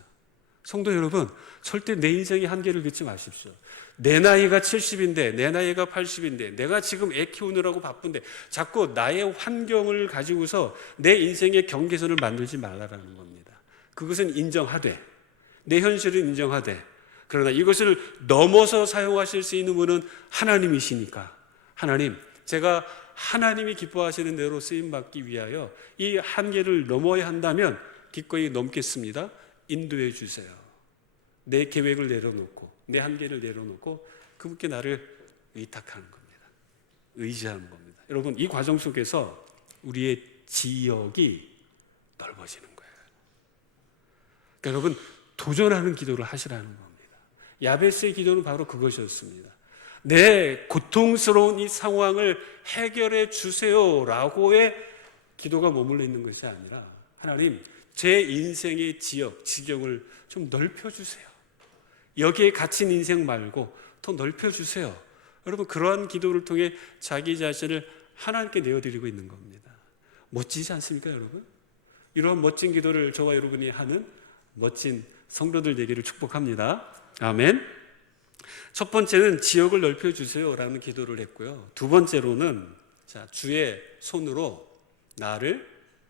성도 여러분, 절대 내 인생의 한계를 긋지 마십시오. 내 나이가 70인데 내 나이가 80인데 내가 지금 애 키우느라고 바쁜데 자꾸 나의 환경을 가지고서 내 인생의 경계선을 만들지 말라라는 겁니다. 그것은 인정하되, 내 현실을 인정하되, 그러나 이것을 넘어서 사용하실 수 있는 분은 하나님이시니까, 하나님, 제가 하나님이 기뻐하시는 대로 쓰임받기 위하여 이 한계를 넘어야 한다면 기꺼이 넘겠습니다. 인도해 주세요. 내 계획을 내려놓고 내 한계를 내려놓고 그분께 나를 의탁하는 겁니다. 의지하는 겁니다. 여러분, 이 과정 속에서 우리의 지역이 넓어지는 거예요. 그러니까 여러분, 도전하는 기도를 하시라는 겁니다. 야베스의 기도는 바로 그것이었습니다. 내 고통스러운 이 상황을 해결해 주세요라고의 기도가 머물러 있는 것이 아니라, 하나님, 제 인생의 지경을 좀 넓혀주세요. 여기에 갇힌 인생 말고 더 넓혀주세요. 여러분, 그러한 기도를 통해 자기 자신을 하나님께 내어드리고 있는 겁니다. 멋지지 않습니까, 여러분? 이러한 멋진 기도를 저와 여러분이 하는 멋진 성도들 되기를 축복합니다. 아멘. 첫 번째는 지역을 넓혀주세요라는 기도를 했고요. 두 번째로는 주의 손으로 나를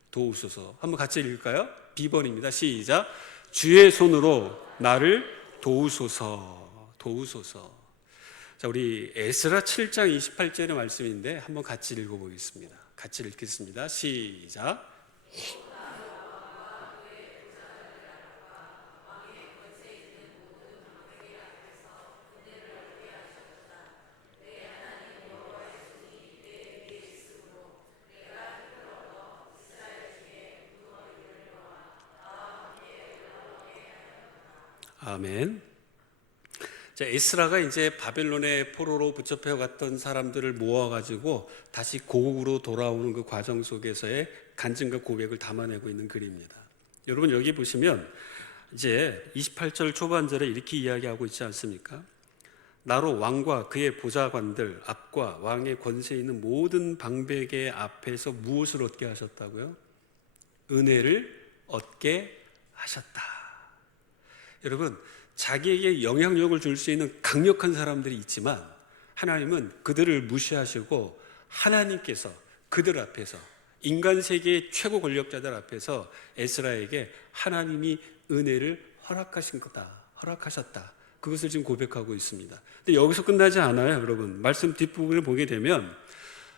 도우소서. 한번 같이 읽을까요? B번입니다. 시작. 주의 손으로 나를 도우소서. 도우소서. 자, 우리 에스라 7장 28절의 말씀인데 한번 같이 읽어보겠습니다. 같이 읽겠습니다. 시작. 아멘. 자, 에스라가 이제 바벨론의 포로로 붙잡혀 갔던 사람들을 모아가지고 다시 고국으로 돌아오는 그 과정 속에서의 간증과 고백을 담아내고 있는 글입니다. 여러분, 여기 보시면 이제 28절 초반절에 이렇게 이야기하고 있지 않습니까? 나로 왕과 그의 보좌관들 앞과 왕의 권세 있는 모든 방백의 앞에서 무엇을 얻게 하셨다고요? 은혜를 얻게 하셨다. 여러분, 자기에게 영향력을 줄 수 있는 강력한 사람들이 있지만 하나님은 그들을 무시하시고 하나님께서 그들 앞에서, 인간 세계의 최고 권력자들 앞에서 에스라에게 하나님이 은혜를 허락하신 거다, 허락하셨다. 그것을 지금 고백하고 있습니다. 근데 여기서 끝나지 않아요, 여러분. 말씀 뒷부분을 보게 되면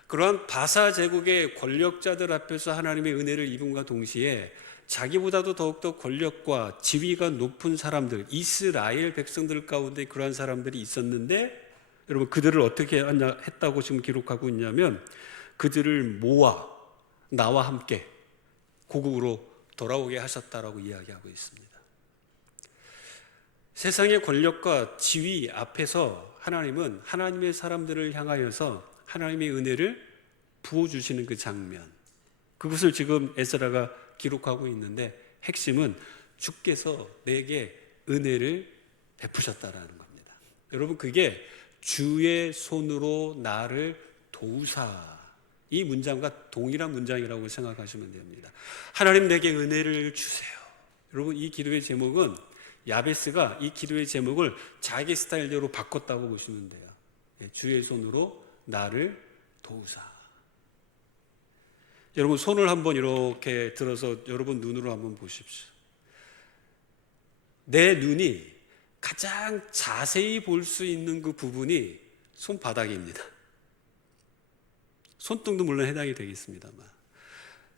그러한 바사 제국의 권력자들 앞에서 하나님의 은혜를 입음과 동시에 자기보다도 더욱더 권력과 지위가 높은 사람들, 이스라엘 백성들 가운데 그러한 사람들이 있었는데, 여러분, 그들을 어떻게 했다고 지금 기록하고 있냐면 그들을 모아 나와 함께 고국으로 돌아오게 하셨다라고 이야기하고 있습니다. 세상의 권력과 지위 앞에서 하나님은 하나님의 사람들을 향하여서 하나님의 은혜를 부어주시는 그 장면, 그것을 지금 에스라가 기록하고 있는데 핵심은 주께서 내게 은혜를 베푸셨다라는 겁니다. 여러분, 그게 주의 손으로 나를 도우사. 이 문장과 동일한 문장이라고 생각하시면 됩니다. 하나님 내게 은혜를 주세요. 여러분, 이 기도의 제목은 야베스가 이 기도의 제목을 자기 스타일대로 바꿨다고 보시면 돼요. 주의 손으로 나를 도우사. 여러분, 손을 한번 이렇게 들어서 여러분 눈으로 한번 보십시오. 내 눈이 가장 자세히 볼 수 있는 그 부분이 손바닥입니다. 손등도 물론 해당이 되겠습니다만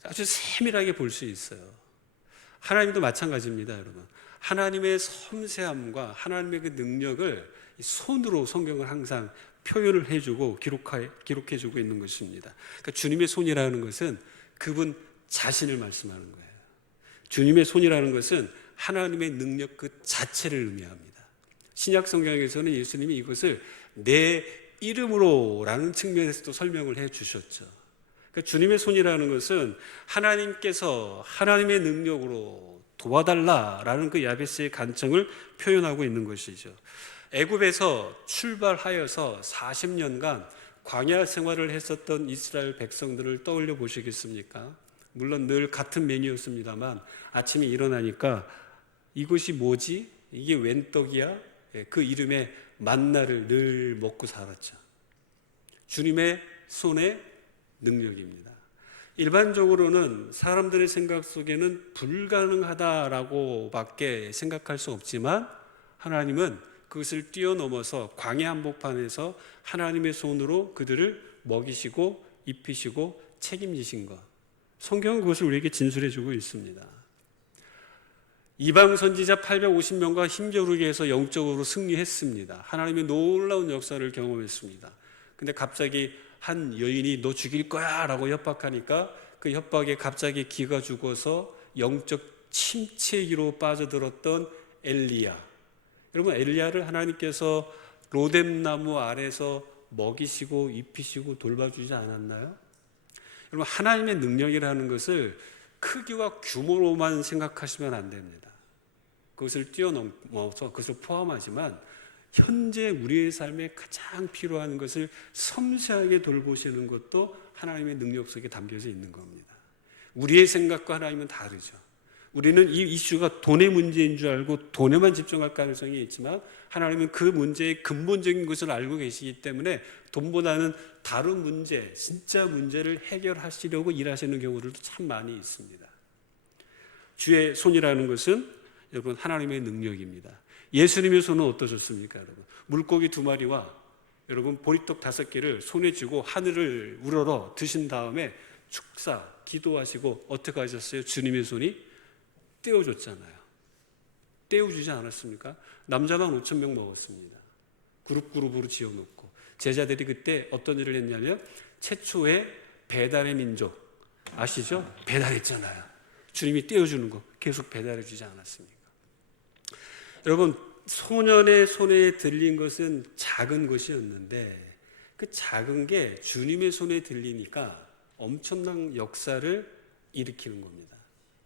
아주 세밀하게 볼 수 있어요. 하나님도 마찬가지입니다, 여러분. 하나님의 섬세함과 하나님의 그 능력을 손으로 성경을 항상 표현을 해주고 기록해주고 있는 것입니다. 그러니까 주님의 손이라는 것은 그분 자신을 말씀하는 거예요. 주님의 손이라는 것은 하나님의 능력 그 자체를 의미합니다. 신약 성경에서는 예수님이 이것을 내 이름으로라는 측면에서도 설명을 해 주셨죠. 그러니까 주님의 손이라는 것은 하나님께서 하나님의 능력으로 도와달라라는 그 야베스의 간청을 표현하고 있는 것이죠. 애굽에서 출발하여서 40년간 광야 생활을 했었던 이스라엘 백성들을 떠올려 보시겠습니까? 물론 늘 같은 메뉴였습니다만 아침에 일어나니까 이것이 뭐지? 이게 웬 떡이야? 그 이름의 만나를 늘 먹고 살았죠. 주님의 손의 능력입니다. 일반적으로는 사람들의 생각 속에는 불가능하다라고 밖에 생각할 수 없지만 하나님은 그것을 뛰어넘어서 광야 한복판에서 하나님의 손으로 그들을 먹이시고 입히시고 책임지신 것. 성경은 그것을 우리에게 진술해 주고 있습니다. 이방 선지자 850명과 힘겨루게 해서 영적으로 승리했습니다. 하나님의 놀라운 역사를 경험했습니다. 근데 갑자기 한 여인이 너 죽일 거야 라고 협박하니까 그 협박에 갑자기 기가 죽어서 영적 침체기로 빠져들었던 엘리야. 여러분, 엘리야를 하나님께서 로뎀나무 아래서 먹이시고 입히시고 돌봐주지 않았나요? 여러분, 하나님의 능력이라는 것을 크기와 규모로만 생각하시면 안 됩니다. 그것을 뛰어넘어서 그것을 포함하지만 현재 우리의 삶에 가장 필요한 것을 섬세하게 돌보시는 것도 하나님의 능력 속에 담겨져 있는 겁니다. 우리의 생각과 하나님은 다르죠. 우리는 이 이슈가 돈의 문제인 줄 알고 돈에만 집중할 가능성이 있지만 하나님은 그 문제의 근본적인 것을 알고 계시기 때문에 돈보다는 다른 문제, 진짜 문제를 해결하시려고 일하시는 경우들도 참 많이 있습니다. 주의 손이라는 것은 여러분 하나님의 능력입니다. 예수님의 손은 어떠셨습니까, 여러분? 물고기 2마리와 여러분 보리떡 5개를 손에 쥐고 하늘을 우러러 드신 다음에 축사, 기도하시고 어떻게 하셨어요? 주님의 손이 떼어줬잖아요. 떼어주지 않았습니까? 남자만 5,000명 먹었습니다. 그룹으로 지어놓고 제자들이 그때 어떤 일을 했냐면 최초의 배달의 민족 아시죠? 배달했잖아요. 주님이 떼어주는 거 계속 배달해 주지 않았습니까? 여러분, 소년의 손에 들린 것은 작은 것이었는데 그 작은 게 주님의 손에 들리니까 엄청난 역사를 일으키는 겁니다.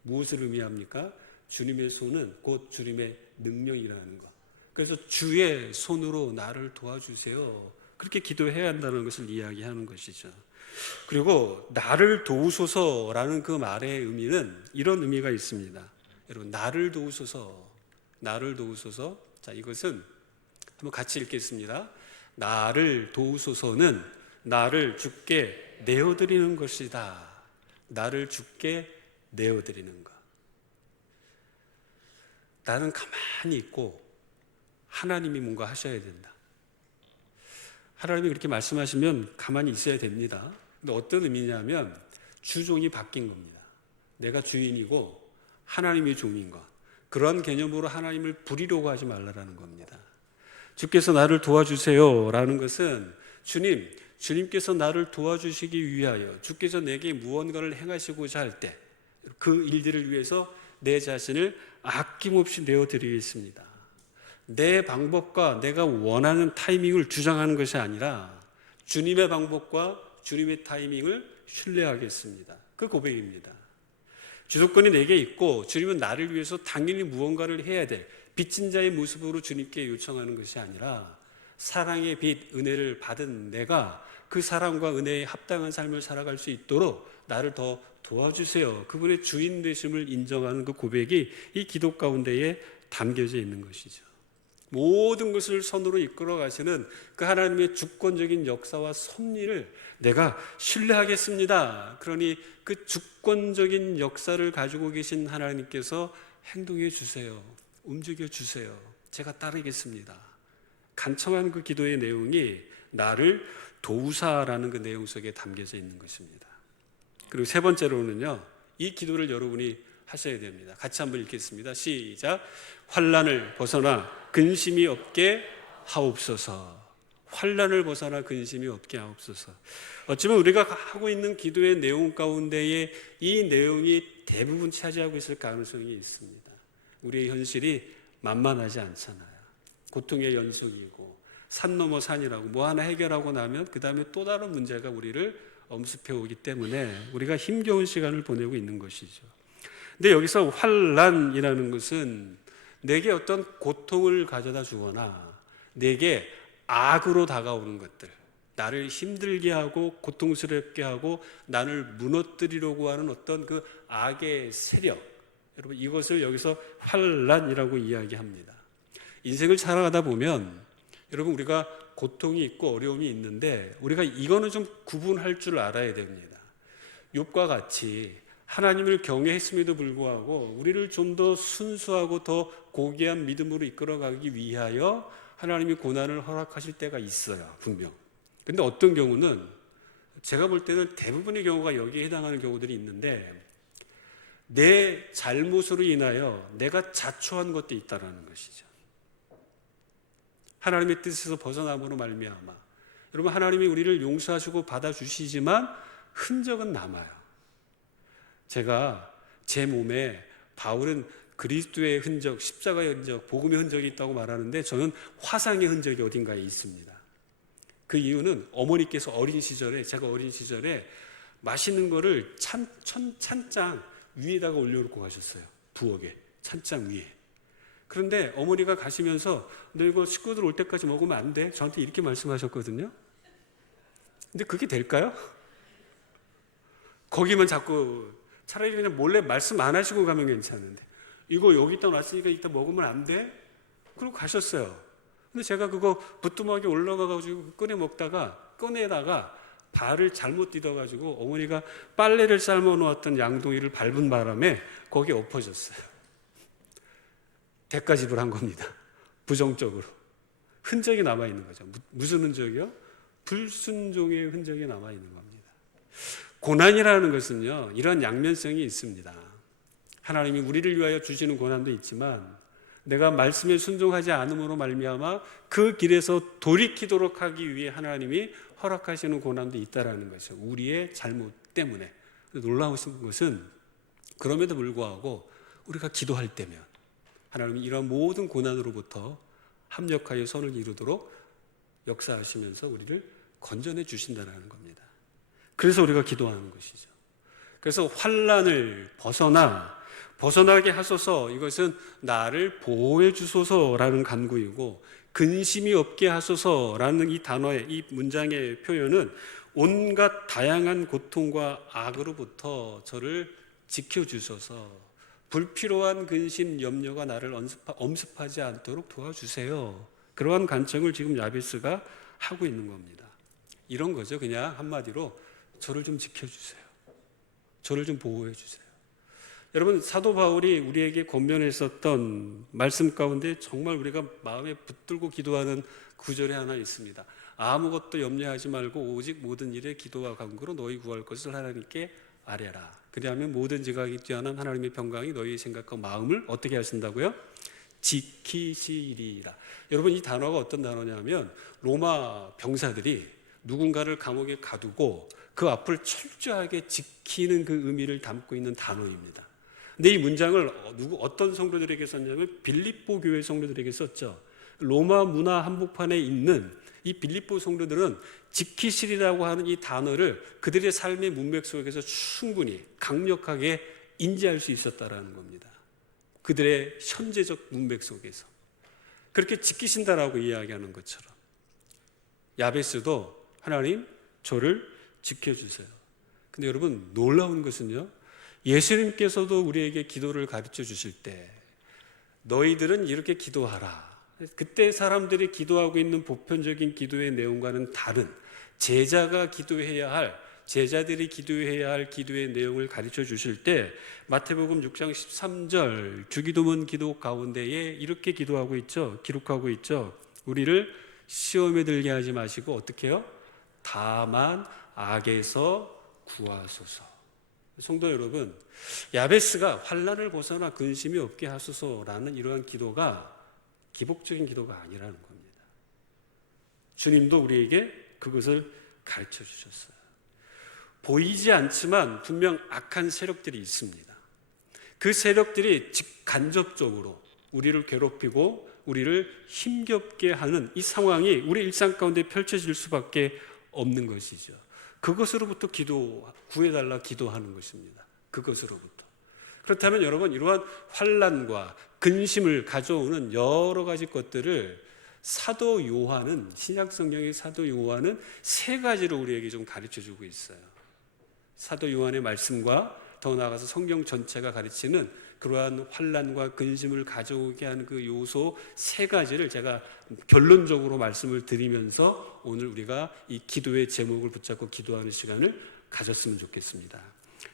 무엇을 의미합니까? 주님의 손은 곧 주님의 능력이라는 것. 그래서 주의 손으로 나를 도와주세요. 그렇게 기도해야 한다는 것을 이야기하는 것이죠. 그리고 나를 도우소서라는 그 말의 의미는 이런 의미가 있습니다. 여러분, 나를 도우소서. 나를 도우소서. 자, 이것은 한번 같이 읽겠습니다. 나를 도우소서는 나를 주께 내어드리는 것이다. 나를 주께 내어드리는 것. 나는 가만히 있고 하나님이 뭔가 하셔야 된다. 하나님이 그렇게 말씀하시면 가만히 있어야 됩니다. 근데 어떤 의미냐면 주종이 바뀐 겁니다. 내가 주인이고 하나님이 종인 것. 그런 개념으로 하나님을 부리려고 하지 말라라는 겁니다. 주께서 나를 도와주세요 라는 것은 주님께서 나를 도와주시기 위하여 주께서 내게 무언가를 행하시고자 할 때 그 일들을 위해서 내 자신을 아낌없이 내어드리겠습니다. 내 방법과 내가 원하는 타이밍을 주장하는 것이 아니라 주님의 방법과 주님의 타이밍을 신뢰하겠습니다. 그 고백입니다. 주도권이 내게 있고 주님은 나를 위해서 당연히 무언가를 해야 될 빚진 자의 모습으로 주님께 요청하는 것이 아니라 사랑의 빛, 은혜를 받은 내가 그 사랑과 은혜에 합당한 삶을 살아갈 수 있도록 나를 더 도와주세요. 그분의 주인 되심을 인정하는 그 고백이 이 기도 가운데에 담겨져 있는 것이죠. 모든 것을 선으로 이끌어 가시는 그 하나님의 주권적인 역사와 섭리를 내가 신뢰하겠습니다. 그러니 그 주권적인 역사를 가지고 계신 하나님께서 행동해 주세요. 움직여 주세요. 제가 따르겠습니다. 간청한 그 기도의 내용이 나를 도우사라는 그 내용 속에 담겨져 있는 것입니다. 그리고 세 번째로는요, 이 기도를 여러분이 하셔야 됩니다. 같이 한번 읽겠습니다. 시작. 환난을 벗어나 근심이 없게 하옵소서. 환난을 벗어나 근심이 없게 하옵소서. 어쩌면 우리가 하고 있는 기도의 내용 가운데에 이 내용이 대부분 차지하고 있을 가능성이 있습니다. 우리의 현실이 만만하지 않잖아요. 고통의 연속이고 산 넘어 산이라고 뭐 하나 해결하고 나면 그 다음에 또 다른 문제가 우리를 엄습해 오기 때문에 우리가 힘겨운 시간을 보내고 있는 것이죠. 근데 여기서 환난이라는 것은 내게 어떤 고통을 가져다 주거나 내게 악으로 다가오는 것들, 나를 힘들게 하고 고통스럽게 하고 나를 무너뜨리려고 하는 어떤 그 악의 세력, 여러분 이것을 여기서 환난이라고 이야기합니다. 인생을 살아가다 보면 여러분 우리가 고통이 있고 어려움이 있는데 우리가 이거는 좀 구분할 줄 알아야 됩니다. 욥과 같이 하나님을 경외했음에도 불구하고 우리를 좀 더 순수하고 더 고귀한 믿음으로 이끌어가기 위하여 하나님이 고난을 허락하실 때가 있어요. 분명. 그런데 어떤 경우는 제가 볼 때는 대부분의 경우가 여기에 해당하는 경우들이 있는데 내 잘못으로 인하여 내가 자초한 것도 있다는 것이죠. 하나님의 뜻에서 벗어남으로 말미암아 여러분 하나님이 우리를 용서하시고 받아주시지만 흔적은 남아요. 제가 제 몸에 바울은 그리스도의 흔적, 십자가의 흔적, 복음의 흔적이 있다고 말하는데 저는 화상의 흔적이 어딘가에 있습니다. 그 이유는 어머니께서 제가 어린 시절에 맛있는 거를 찬장 위에다가 올려놓고 가셨어요. 부엌에, 찬장 위에. 그런데 어머니가 가시면서 너 이거 식구들 올 때까지 먹으면 안 돼. 저한테 이렇게 말씀하셨거든요. 근데 그게 될까요? 거기만 자꾸 차라리 그냥 몰래 말씀 안 하시고 가면 괜찮은데 이거 여기다 놨으니까 이따 먹으면 안 돼? 그러고 가셨어요. 근데 제가 그거 부뚜막에 올라가가지고 꺼내다가 발을 잘못 디뎌가지고 어머니가 빨래를 삶아놓았던 양동이를 밟은 바람에 거기에 엎어졌어요. 대가집을 한 겁니다. 부정적으로. 흔적이 남아있는 거죠. 무슨 흔적이요? 불순종의 흔적이 남아있는 겁니다. 고난이라는 것은요, 이런 양면성이 있습니다. 하나님이 우리를 위하여 주시는 고난도 있지만 내가 말씀에 순종하지 않음으로 말미암아 그 길에서 돌이키도록 하기 위해 하나님이 허락하시는 고난도 있다라는 거죠. 우리의 잘못 때문에. 놀라우신 것은 그럼에도 불구하고 우리가 기도할 때면 하나님이 이런 모든 고난으로부터 합력하여 선을 이루도록 역사하시면서 우리를 건져내 주신다는 겁니다. 그래서 우리가 기도하는 것이죠. 그래서 환난을 벗어나게 하소서, 이것은 나를 보호해 주소서라는 간구이고 근심이 없게 하소서라는 이 단어의 이 문장의 표현은 온갖 다양한 고통과 악으로부터 저를 지켜주소서, 불필요한 근심, 염려가 나를 엄습하지 않도록 도와주세요. 그러한 간청을 지금 야베스가 하고 있는 겁니다. 이런 거죠. 그냥 한마디로 저를 좀 지켜주세요. 저를 좀 보호해 주세요. 여러분 사도 바울이 우리에게 권면했었던 말씀 가운데 정말 우리가 마음에 붙들고 기도하는 구절이 하나 있습니다. 아무것도 염려하지 말고 오직 모든 일에 기도와 간구로 너희 구할 것을 하나님께 아뢰라. 그리하면 모든 지각이 뛰어난 하나님의 평강이 너희의 생각과 마음을 어떻게 하신다고요? 지키시리라. 여러분 이 단어가 어떤 단어냐면 로마 병사들이 누군가를 감옥에 가두고 그 앞을 철저하게 지키는 그 의미를 담고 있는 단어입니다. 근데 이 문장을 어떤 성도들에게 썼냐면 빌립보 교회 성도들에게 썼죠. 로마 문화 한복판에 있는 이 빌립보 성도들은 지키시리라고 하는 이 단어를 그들의 삶의 문맥 속에서 충분히 강력하게 인지할 수 있었다라는 겁니다. 그들의 현재적 문맥 속에서 그렇게 지키신다라고 이야기하는 것처럼 야베스도 하나님 저를 지켜주세요. 근데 여러분 놀라운 것은요, 예수님께서도 우리에게 기도를 가르쳐 주실 때 너희들은 이렇게 기도하라. 그때 사람들이 기도하고 있는 보편적인 기도의 내용과는 다른 제자가 기도해야 할, 제자들이 기도해야 할 기도의 내용을 가르쳐 주실 때 마태복음 6장 13절 주기도문 기도 가운데에 이렇게 기도하고 있죠. 기록하고 있죠. 우리를 시험에 들게 하지 마시고 어떻게 해요? 다만 악에서 구하소서. 성도 여러분, 야베스가 환난을 벗어나 근심이 없게 하소서라는 이러한 기도가 기복적인 기도가 아니라는 겁니다. 주님도 우리에게 그것을 가르쳐 주셨어요. 보이지 않지만 분명 악한 세력들이 있습니다. 그 세력들이 직간접적으로 우리를 괴롭히고 우리를 힘겹게 하는 이 상황이 우리 일상 가운데 펼쳐질 수밖에 없는 것이죠. 그것으로부터 구해달라 기도하는 것입니다. 그것으로부터. 그렇다면 여러분, 이러한 환난과 근심을 가져오는 여러 가지 것들을 사도 요한은, 신약 성경의 사도 요한은 세 가지로 우리에게 좀 가르쳐 주고 있어요. 사도 요한의 말씀과 더 나아가서 성경 전체가 가르치는 그러한 환난과 근심을 가져오게 하는 그 요소 세 가지를 제가 결론적으로 말씀을 드리면서 오늘 우리가 이 기도의 제목을 붙잡고 기도하는 시간을 가졌으면 좋겠습니다.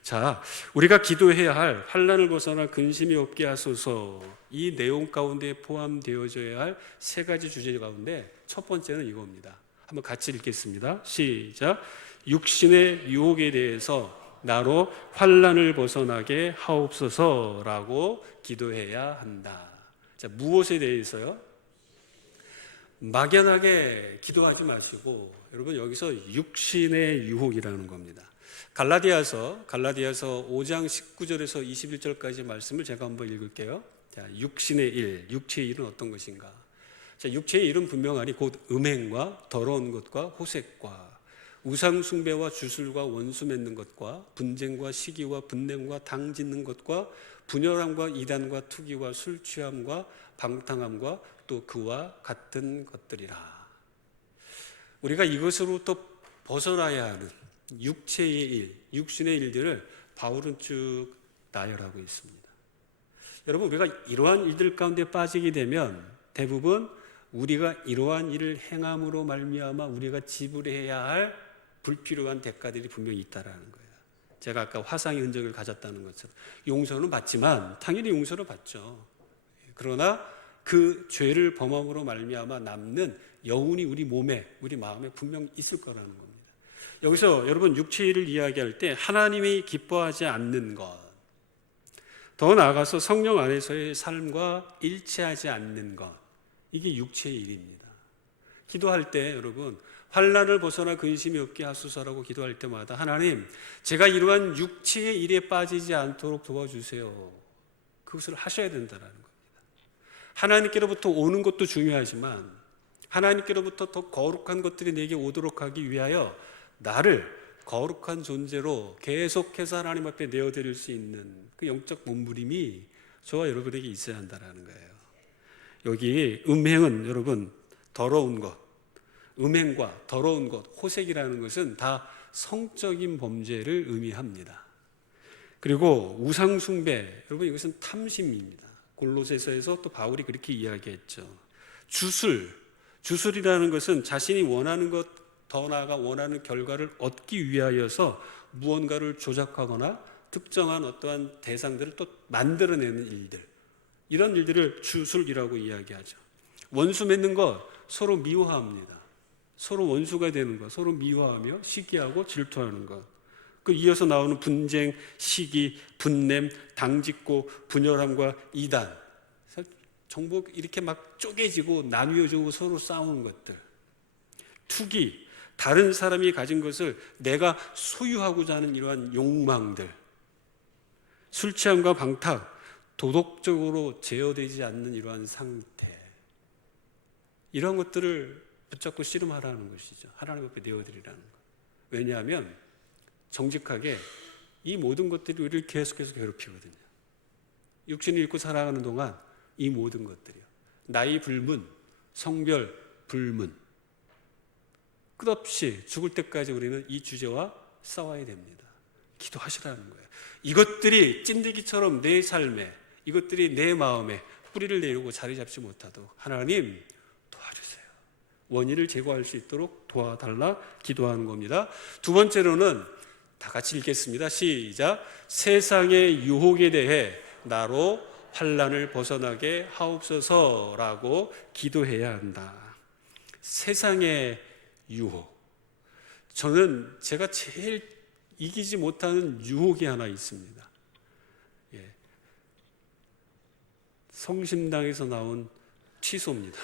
자, 우리가 기도해야 할 환난을 벗어나 근심이 없게 하소서, 이 내용 가운데 포함되어져야 할 세 가지 주제 가운데 첫 번째는 이겁니다. 한번 같이 읽겠습니다. 시작. 육신의 유혹에 대해서 나로 환난을 벗어나게 하옵소서라고 기도해야 한다. 자, 무엇에 대해서요? 막연하게 기도하지 마시고 여러분, 여기서 육신의 유혹이라는 겁니다. 갈라디아서 5장 19절에서 21절까지 말씀을 제가 한번 읽을게요. 자, 육신의 일, 육체의 일은 어떤 것인가? 자, 육체의 일은 분명하니 곧 음행과 더러운 것과 호색과 우상 숭배와 주술과 원수 맺는 것과 분쟁과 시기와 분냄과 당 짓는 것과 분열함과 이단과 투기와 술 취함과 방탕함과 또 그와 같은 것들이라. 우리가 이것으로부터 벗어나야 하는 육체의 일, 육신의 일들을 바울은 쭉 나열하고 있습니다. 여러분, 우리가 이러한 일들 가운데 빠지게 되면 대부분 우리가 이러한 일을 행함으로 말미암아 우리가 지불해야 할 불필요한 대가들이 분명히 있다라는 거예요. 제가 아까 화상의 흔적을 가졌다는 것처럼 용서는 받지만 당연히 용서를 받죠. 그러나 그 죄를 범함으로 말미암아 남는 여운이 우리 몸에, 우리 마음에 분명 있을 거라는 겁니다. 여기서 여러분, 육체일을 이야기할 때 하나님이 기뻐하지 않는 것, 더 나아가서 성령 안에서의 삶과 일치하지 않는 것, 이게 육체의 일입니다. 기도할 때 여러분, 환난을 벗어나 근심이 없게 하소서라고 기도할 때마다 하나님, 제가 이러한 육체의 일에 빠지지 않도록 도와주세요. 그것을 하셔야 된다는 겁니다. 하나님께로부터 오는 것도 중요하지만 하나님께로부터 더 거룩한 것들이 내게 오도록 하기 위하여 나를 거룩한 존재로 계속해서 하나님 앞에 내어드릴 수 있는 그 영적 몸부림이 저와 여러분에게 있어야 한다는 거예요. 여기 음행은 여러분, 더러운 것, 음행과 더러운 것, 호색이라는 것은 다 성적인 범죄를 의미합니다. 그리고 우상숭배, 여러분 이것은 탐심입니다. 골로새서에서 또 바울이 그렇게 이야기했죠. 주술이라는 것은 자신이 원하는 것, 더 나아가 원하는 결과를 얻기 위하여서 무언가를 조작하거나 특정한 어떠한 대상들을 또 만들어내는 일들, 이런 일들을 주술이라고 이야기하죠. 원수 맺는 것, 서로 미워합니다. 서로 원수가 되는 것, 서로 미워하며 시기하고 질투하는 것. 그 이어서 나오는 분쟁, 시기, 분냄, 당짓고 분열함과 이단. 정보 이렇게 막 쪼개지고 나뉘어지고 서로 싸우는 것들. 투기, 다른 사람이 가진 것을 내가 소유하고자 하는 이러한 욕망들. 술 취함과 방탕, 도덕적으로 제어되지 않는 이러한 상태. 이런 것들을 붙잡고 씨름하라는 것이죠. 하나님 앞에 내어드리라는 것. 왜냐하면 정직하게 이 모든 것들이 우리를 계속해서 괴롭히거든요. 육신을 입고 살아가는 동안 이 모든 것들이요. 나이 불문, 성별 불문, 끝없이 죽을 때까지 우리는 이 주제와 싸워야 됩니다. 기도하시라는 거예요. 이것들이 찐득이처럼 내 삶에, 이것들이 내 마음에 뿌리를 내리고 자리 잡지 못하도록 하나님 도와주세요. 원인을 제거할 수 있도록 도와달라 기도하는 겁니다. 두 번째로는 다 같이 읽겠습니다. 시작. 세상의 유혹에 대해 나로 환난을 벗어나게 하옵소서라고 기도해야 한다. 세상의 유혹. 저는 제가 제일 이기지 못하는 유혹이 하나 있습니다. 성심당에서 나온 취소입니다.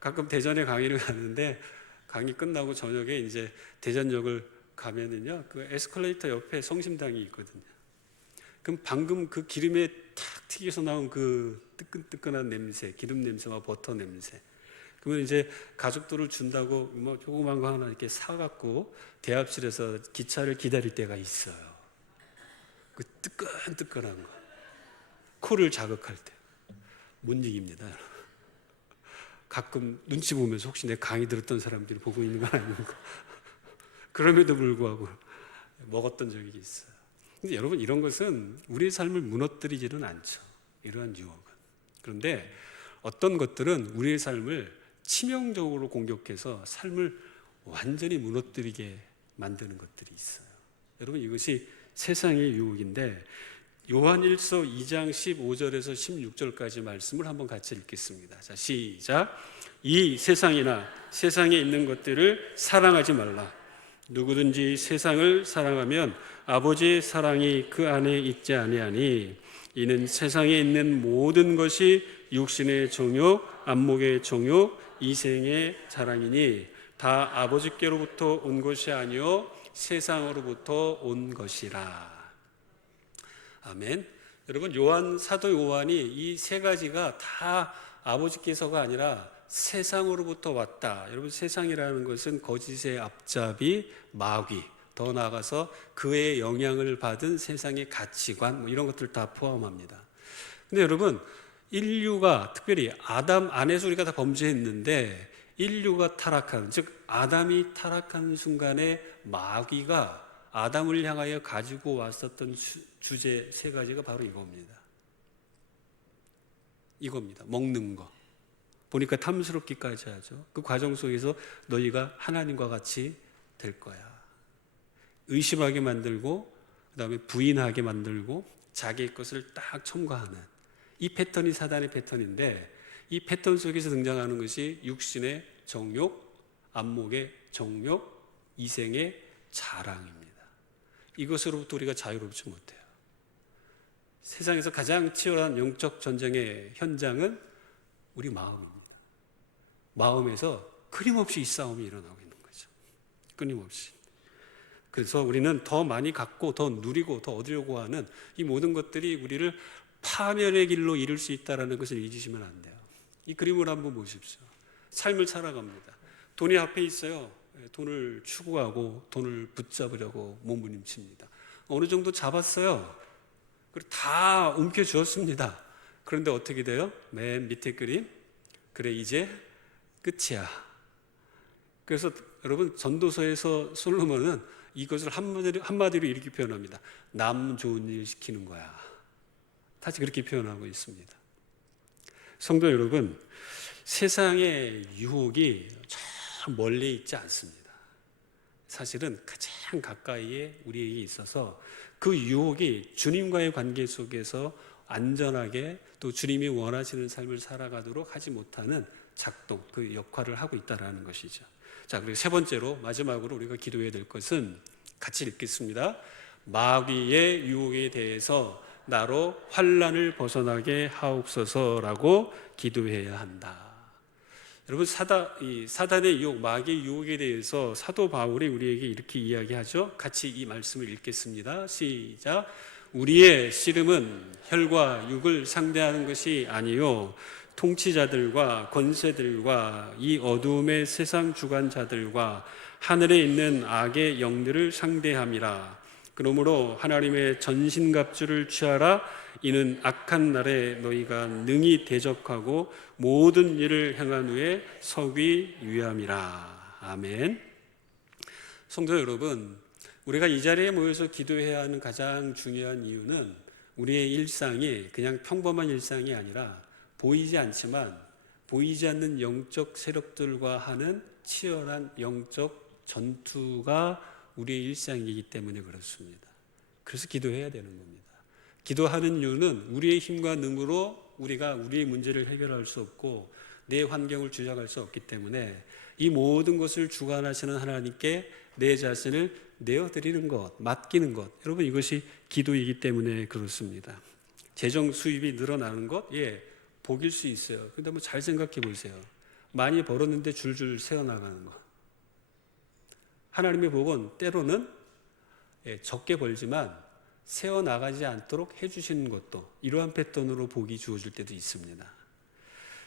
가끔 대전에 강의를 가는데 강의 끝나고 저녁에 이제 대전역을 가면은요, 그 에스컬레이터 옆에 성심당이 있거든요. 그럼 방금 그 기름에 탁 튀겨서 나온 그 뜨끈뜨끈한 냄새, 기름 냄새와 버터 냄새. 그러면 이제 가족들을 준다고 뭐 조그만 거 하나 이렇게 사갖고 대합실에서 기차를 기다릴 때가 있어요. 그 뜨끈뜨끈한 거. 코를 자극할 때. 못 이깁니다. 가끔 눈치 보면서 혹시 내 강의 들었던 사람들이 보고 있는 건 아닌가. 그럼에도 불구하고 먹었던 적이 있어요. 근데 여러분, 이런 것은 우리의 삶을 무너뜨리지는 않죠. 이러한 유혹은. 그런데 어떤 것들은 우리의 삶을 치명적으로 공격해서 삶을 완전히 무너뜨리게 만드는 것들이 있어요. 여러분, 이것이 세상의 유혹인데 요한일서 2장 15절에서 16절까지 말씀을 한번 같이 읽겠습니다. 자, 시작. 이 세상이나 세상에 있는 것들을 사랑하지 말라. 누구든지 세상을 사랑하면 아버지의 사랑이 그 안에 있지 아니하니 이는 세상에 있는 모든 것이 육신의 정욕, 안목의 정욕, 이생의 자랑이니 다 아버지께로부터 온 것이 아니요 세상으로부터 온 것이라. 아멘. 여러분, 사도 요한이 이 세 가지가 다 아버지께서가 아니라 세상으로부터 왔다. 여러분, 세상이라는 것은 거짓의 앞잡이, 마귀, 더 나아가서 그의 영향을 받은 세상의 가치관, 뭐 이런 것들 다 포함합니다. 근데 여러분, 인류가 특별히 아담 안에서 우리가 다 범죄했는데 인류가 타락한, 즉 아담이 타락한 순간에 마귀가 아담을 향하여 가지고 왔었던 주제 세 가지가 바로 이겁니다. 먹는 거. 보니까 탐스럽기까지 하죠. 그 과정 속에서 너희가 하나님과 같이 될 거야. 의심하게 만들고, 그 다음에 부인하게 만들고, 자기의 것을 딱 첨가하는 이 패턴이 사단의 패턴인데, 이 패턴 속에서 등장하는 것이 육신의 정욕, 안목의 정욕, 이생의 자랑입니다. 이것으로부터 우리가 자유롭지 못해요. 세상에서 가장 치열한 영적 전쟁의 현장은 우리 마음입니다. 마음에서 끊임없이 이 싸움이 일어나고 있는 거죠. 끊임없이. 그래서 우리는 더 많이 갖고 더 누리고 더 얻으려고 하는 이 모든 것들이 우리를 파멸의 길로 이룰 수 있다는 것을 잊으시면 안 돼요. 이 그림을 한번 보십시오. 삶을 살아갑니다. 돈이 앞에 있어요. 돈을 추구하고 돈을 붙잡으려고 몸부림칩니다. 어느 정도 잡았어요. 그리고 다 움켜쥐었습니다. 그런데 어떻게 돼요? 맨 밑에 그림. 그래, 이제 끝이야. 그래서 여러분, 전도서에서 솔로몬은 이것을 한마디로 이렇게 표현합니다. 남 좋은 일 시키는 거야. 다시 그렇게 표현하고 있습니다. 성도 여러분, 세상의 유혹이 참 멀리 있지 않습니다. 사실은 가장 가까이에 우리에게 있어서 그 유혹이 주님과의 관계 속에서 안전하게 또 주님이 원하시는 삶을 살아가도록 하지 못하는 작동, 그 역할을 하고 있다는 것이죠. 자, 그리고 세 번째로 마지막으로 우리가 기도해야 될 것은 같이 읽겠습니다. 마귀의 유혹에 대해서 나로 환난을 벗어나게 하옵소서라고 기도해야 한다. 여러분, 사단의 유혹, 마귀의 유혹에 대해서 사도 바울이 우리에게 이렇게 이야기하죠. 같이 이 말씀을 읽겠습니다. 시작. 우리의 씨름은 혈과 육을 상대하는 것이 아니요 통치자들과 권세들과 이 어두움의 세상 주관자들과 하늘에 있는 악의 영들을 상대함이라. 그러므로 하나님의 전신갑주를 취하라. 이는 악한 날에 너희가 능히 대적하고 모든 일을 행한 후에 서기 위함이라. 아멘. 성도 여러분, 우리가 이 자리에 모여서 기도해야 하는 가장 중요한 이유는 우리의 일상이 그냥 평범한 일상이 아니라 보이지 않지만 보이지 않는 영적 세력들과 하는 치열한 영적 전투가 우리의 일상이기 때문에 그렇습니다. 그래서 기도해야 되는 겁니다. 기도하는 이유는 우리의 힘과 능으로 우리가 우리의 문제를 해결할 수 없고 내 환경을 주장할 수 없기 때문에 이 모든 것을 주관하시는 하나님께 내 자신을 내어드리는 것, 맡기는 것, 여러분 이것이 기도이기 때문에 그렇습니다. 재정 수입이 늘어나는 것, 복일 수 있어요. 그런데 한번 잘 생각해 보세요. 많이 벌었는데 줄줄 새어나가는 것. 하나님의 복은 때로는 적게 벌지만 새어나가지 않도록 해주시는 것도 이러한 패턴으로 복이 주어질 때도 있습니다.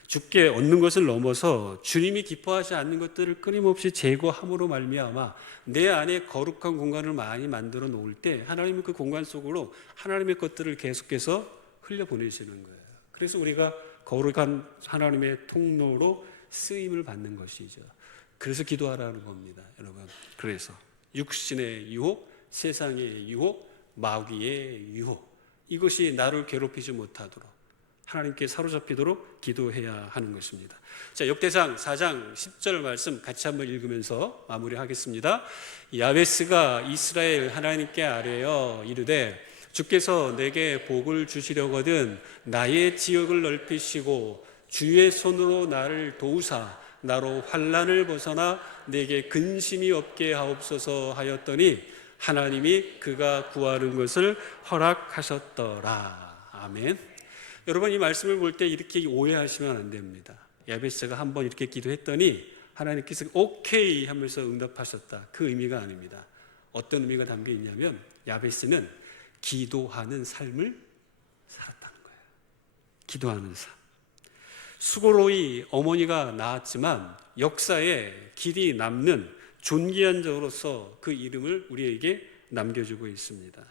주께 얻는 것을 넘어서 주님이 기뻐하지 않는 것들을 끊임없이 제거함으로 말미암아 내 안에 거룩한 공간을 많이 만들어 놓을 때 하나님은 그 공간 속으로 하나님의 것들을 계속해서 흘려보내시는 거예요. 그래서 우리가 거룩한 하나님의 통로로 쓰임을 받는 것이죠. 그래서 기도하라는 겁니다, 여러분. 그래서 육신의 유혹, 세상의 유혹, 마귀의 유혹, 이것이 나를 괴롭히지 못하도록 하나님께 사로잡히도록 기도해야 하는 것입니다. 자, 역대상 4장 10절 말씀 같이 한번 읽으면서 마무리하겠습니다. 야베스가 이스라엘 하나님께 아뢰어 이르되 주께서 내게 복을 주시려거든 나의 지역을 넓히시고 주의 손으로 나를 도우사 나로 환난을 벗어나 내게 근심이 없게 하옵소서 하였더니 하나님이 그가 구하는 것을 허락하셨더라. 아멘. 여러분 이 말씀을 볼 때 이렇게 오해하시면 안 됩니다. 야베스가 한번 이렇게 기도했더니 하나님께서 오케이 하면서 응답하셨다. 그 의미가 아닙니다. 어떤 의미가 담겨 있냐면 야베스는 기도하는 삶을 살았다는 거예요. 기도하는 삶. 수고로이 어머니가 낳았지만 역사에 길이 남는 존귀한 자로서 그 이름을 우리에게 남겨주고 있습니다.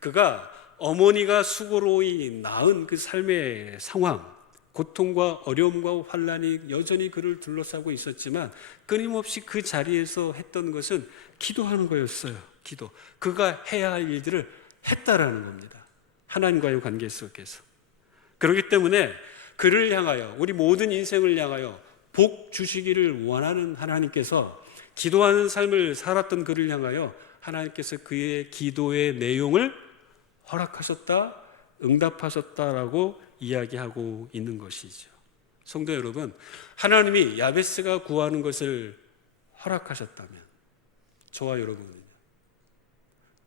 그가 어머니가 수고로이 낳은 그 삶의 상황, 고통과 어려움과 환난이 여전히 그를 둘러싸고 있었지만 끊임없이 그 자리에서 했던 것은 기도하는 거였어요. 기도. 그가 해야 할 일들을 했다라는 겁니다. 하나님과의 관계 속에서. 그렇기 때문에 그를 향하여 우리 모든 인생을 향하여 복 주시기를 원하는 하나님께서 기도하는 삶을 살았던 그를 향하여 하나님께서 그의 기도의 내용을 허락하셨다, 응답하셨다라고 이야기하고 있는 것이죠. 성도 여러분, 하나님이 야베스가 구하는 것을 허락하셨다면 저와 여러분은요,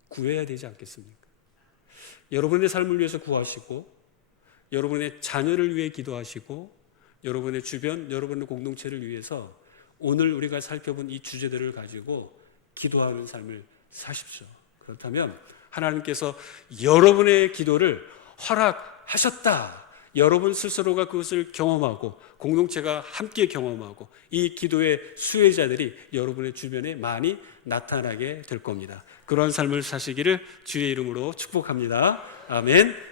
구해야 되지 않겠습니까? 여러분의 삶을 위해서 구하시고 여러분의 자녀를 위해 기도하시고 여러분의 주변, 여러분의 공동체를 위해서 오늘 우리가 살펴본 이 주제들을 가지고 기도하는 삶을 사십시오. 그렇다면 하나님께서 여러분의 기도를 허락하셨다. 여러분 스스로가 그것을 경험하고 공동체가 함께 경험하고 이 기도의 수혜자들이 여러분의 주변에 많이 나타나게 될 겁니다. 그러한 삶을 사시기를 주의 이름으로 축복합니다. 아멘.